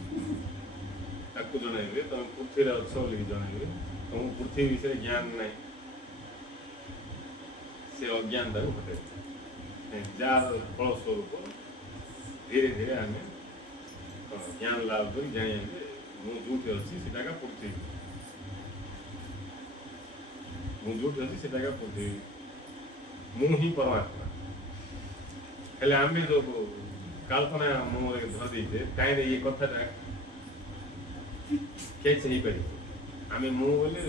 जनइबे तुम पृथ्वी अच्छ बोल जनइबे तुमको पृथ्वी विषय ज्ञान ना से अज्ञानता को हटे जार फलस्वरूप धीरे धीरे आम ज्ञान लाभ कर जाने मुझे अच्छी से पृथ्वी मुझे अच्छी से पृथ्वी मुझी परमात्मा हेले आम जो कल्पना मुझे धर दीजे कहीं ये कथाटा कैसे ही पार आम मुझे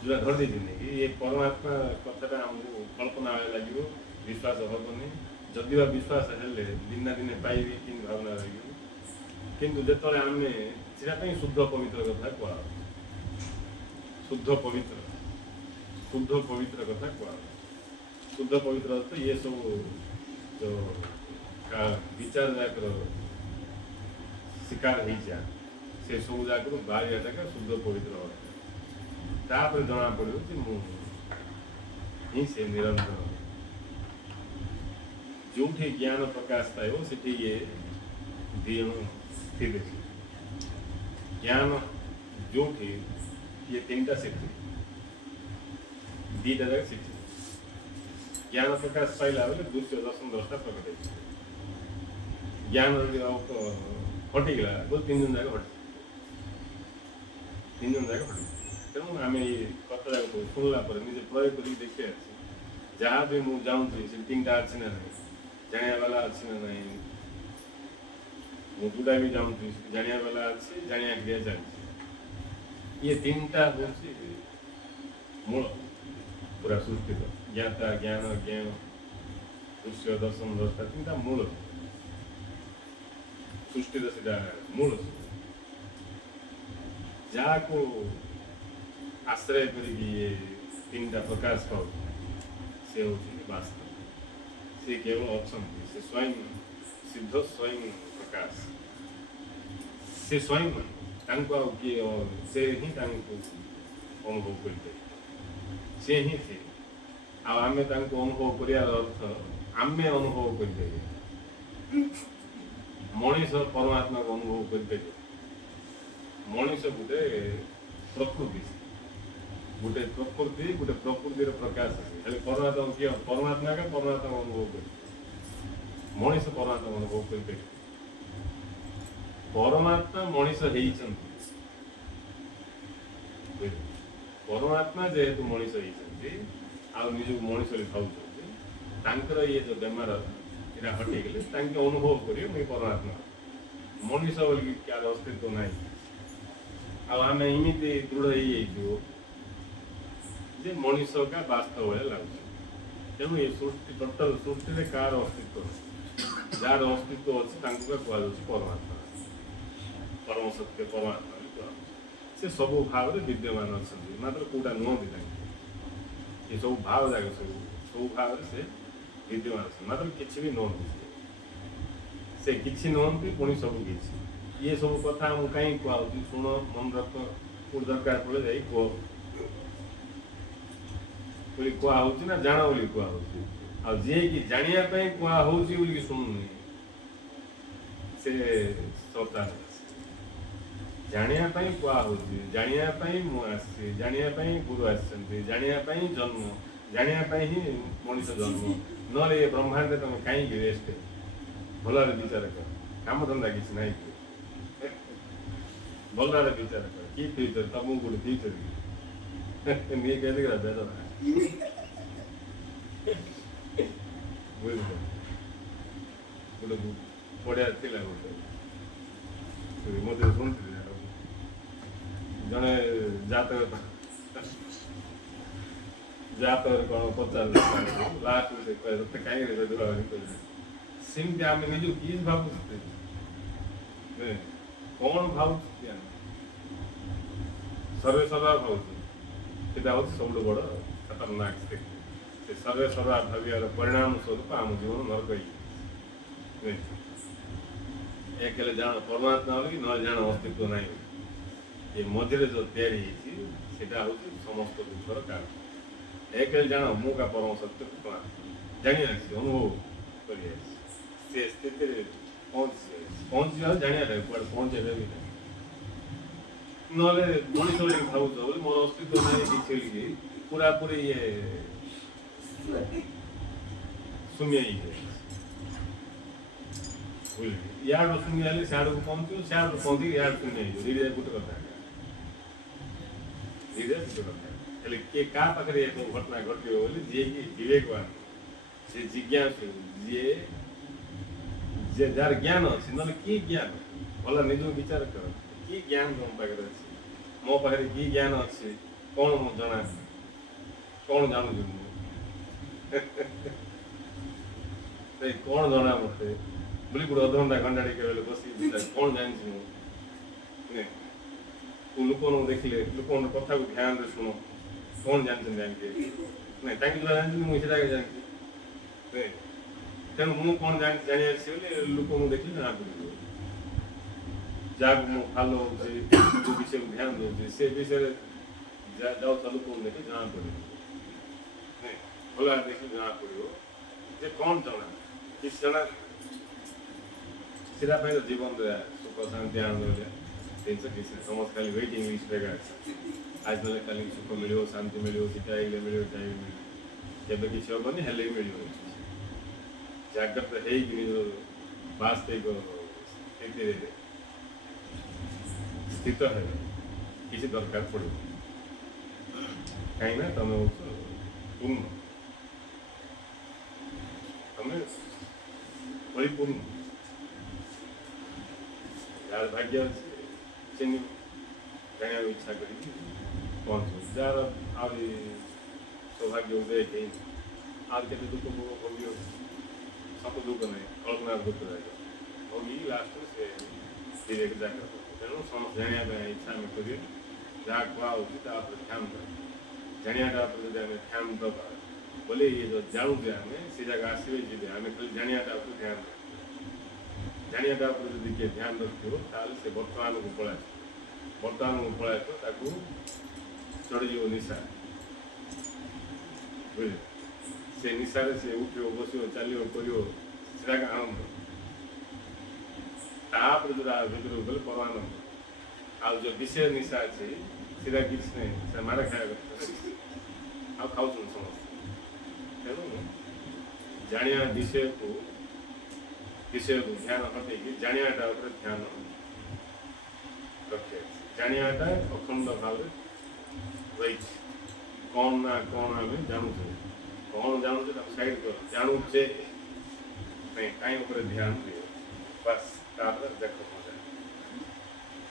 जो धर दीजिए कि ये परमात्मा कथाटा आमको कल्पना लगे विश्वास हेनी जदि विश्वास हेले दिना दिने पाइबी कि भावना लगे किंतु जो आम से शुद्ध पवित्र कथा कह शुद्ध पवित्र कथा कह शुद्ध पवित्र अर्थ ये सब जो विचार जाक शिकार हो जा से सब जाक बाहर जाक शुद्ध पवित्र अर्थ तापर जना पड़ो कि मुझे से निरंतर जो ज्ञान प्रकाश पाइब से ये दियण स्थिर ज्ञान जो ये तीन सिद्धि दीटा जाक सिद्धि ज्ञान प्रकाश पाइला बेले दृश्य दर्शन दृष्टा प्रकट हो ज्ञान हटिगला बोल तीन जन जाक हटे तीन जन जाक हटे तेणु आम ये कथा जाक शुणला निजे प्रयोग कर देखते जहाँ भी मुझे जाऊँ से तीन टा अच्छी ना नहीं जाना वाला अच्छी ना नहीं मुझा भी जाऊँ जाना वाला अच्छी जाना क्रिया चलती ये तीन टा हूँ मूल पूरा सृष्टि ज्ञाता ज्ञान ज्ञान दृश्य दर्शन दृष्टा तीन मूल सृष्टि से मूल जहाँ को आश्रय कर तीन टा प्रकाश पाओ से वास्तव से केवल अच्छा से स्वयं सिद्ध स्वयं प्रकाश से स्वयं किए से ही अनुभव करते से ही थे आम अनुभव कर अर्थ आम अनुभव कर मनीष परमात्मा को अनुभव कर मनीष गोटे प्रकृति गोटे प्रकृतिर प्रकाश है परमात्मा किए परमात्मा का परमात्मा अनुभव कर मनीष परमात्मा अनुभव कर परमात्मा मनीष परमात्मा जेहेतु मनीष निज मनीष खाऊँ ये जो बेमार यहाँ हटिगले अनुभव कर परमात्मा मनीष बोल क्या अस्तित्व ना आम इमती दृढ़ हो जे मनीष का वास्तव भाया लगुच तेणु ये सृष्टि टोटाल सृष्टि कार अस्तित्व जार अस्तित्व अच्छे कहु परमात्मा परम सत्य परमात्मा से सब भाव विद्यमान अच्छा मात्र कौटा नुहति ये सब भाव जाक सब भाव से विद्यमान अच्छा मात्र किसी भी नुहति से किसी नुहति पुणी सब किसी ये सब कथा मुझे कहीं कहूँ शुण मन रख कोई दरकार पड़े जा कहूँ ना जान बोली कहूँ आए कि जानापी कहूँ शुणुनि से श्रद्धा जानापी कहूँ जानापी मुझे जानापी गुरु आसती जानापी जन्म जानापी ही मनीष जन्म ना ये ब्रह्मांड तुम कहीं रेस्ट भल विचार कर काम धंदा किसी ना भल विचार कर कि फ्यूचर तुमको गोटे फ्यूचर नहीं कहते बुझ गोटे पढ़िया था गोटे मत शुणी जड़े जातक कौन पचार लास्ट कहीं सेमती आम निज किस भावुचे कौन भाव ज्ञान सर्वे सर्वा भाव सीधा हूँ सब बड़ खतरनाक स्थिति से सर्वे सर्वा भावियार परिणाम स्वरूप आम जीवन नरक एक जान परमात्मा कि न जान अस्तित्व ना ये मझे जो तैयारी हूँ समस्त दुखर कारण एक जान मु का परम सत्य जानी अनुभव कर स्थिति पहुँच जाना कुआड़े पहुँचे भी ना मनीष भाव मोर अस्तित्व ना कि पूरा पूरी ये शून्य यार शून्य सियाड़ को पहुँचो सियाड़ पहुँच यार शून्य धीरे गोटे कथा धीरे गोटे कथा किए क्या पाखे घटना घटो बोली जी कि विवेकवान से जिज्ञासु जी जे जार ज्ञान अच्छे ना कि ज्ञान भला निज विचार कर कि ज्ञान तुम पाखे अच्छे मो पाखे कि ज्ञान अच्छे कौन मो जना कौन जानू कौन जना मत बोली गोटे अधघंटा घंटा टे बस कौन जानी तू लोक देखिले लोक कथा को ध्यान से शुण कौन जानते जानिके नहीं जो जानते मुझे जानी तेणु मु कौन जानी लोक देखिले जना पड़े जहाँ मुझे फलो जो विषय को ध्यान दूसरी से विषय जाऊ लोक देखिए जना पड़े भला देखिए जना पड़ो जे कौन जना किस जना सीधा तो जीवन सुख शांति आनंद किसी समस्त खाली वेटिंग लिस्ट आज ना खाली सुख मिल शांति मिल चाहिए मिल चाहिए जब किसी हेनी हेल्ले मिल जाग्रत वास्तविक स्थिति स्थित है किसी दरकार पड़ो कहीं तुम हूँ पूर्ण तुम परिपूर्ण यार भाग्य अच्छे जाना इच्छा कर पहुँचो जार आज सौभाग्य उदय है आज के दुख भोग्य सब दुख नहीं कल्पना दुख रहेगा भोगी लास्ट से धीरे जाकर तेणु समस्त जाना इच्छा में करिए जहाँ कह ध्यान जानाटा ध्यान दबा बोले ये जो जानूचे आम से जगह आसवे जी आम खाली जानाटा ध्यान जानाटा जो किए ध्यान रखो से बर्तमान को पलास बर्तमान को पलास चढ़ीज निशा बुझे से निशा से उठो बस चलो कर आनंद तापर जो भर गले परमानंद आ जो विषय निशा अच्छे सीधा किसी नहीं से मारे खाया आ खाऊ समस्त तेणु जाना विषय को ध्यान हटे जानाटा ध्यान रखे जानाटा अखंड भाव रही कौन ना कौन आम जानूचे कौन जानूचे साइड कर जानूचे नहीं कहीं ध्यान दिए बस देख मजा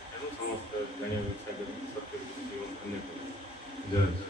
तेणु समस्त जाना इच्छा कर सत्य जीवन धन्य जय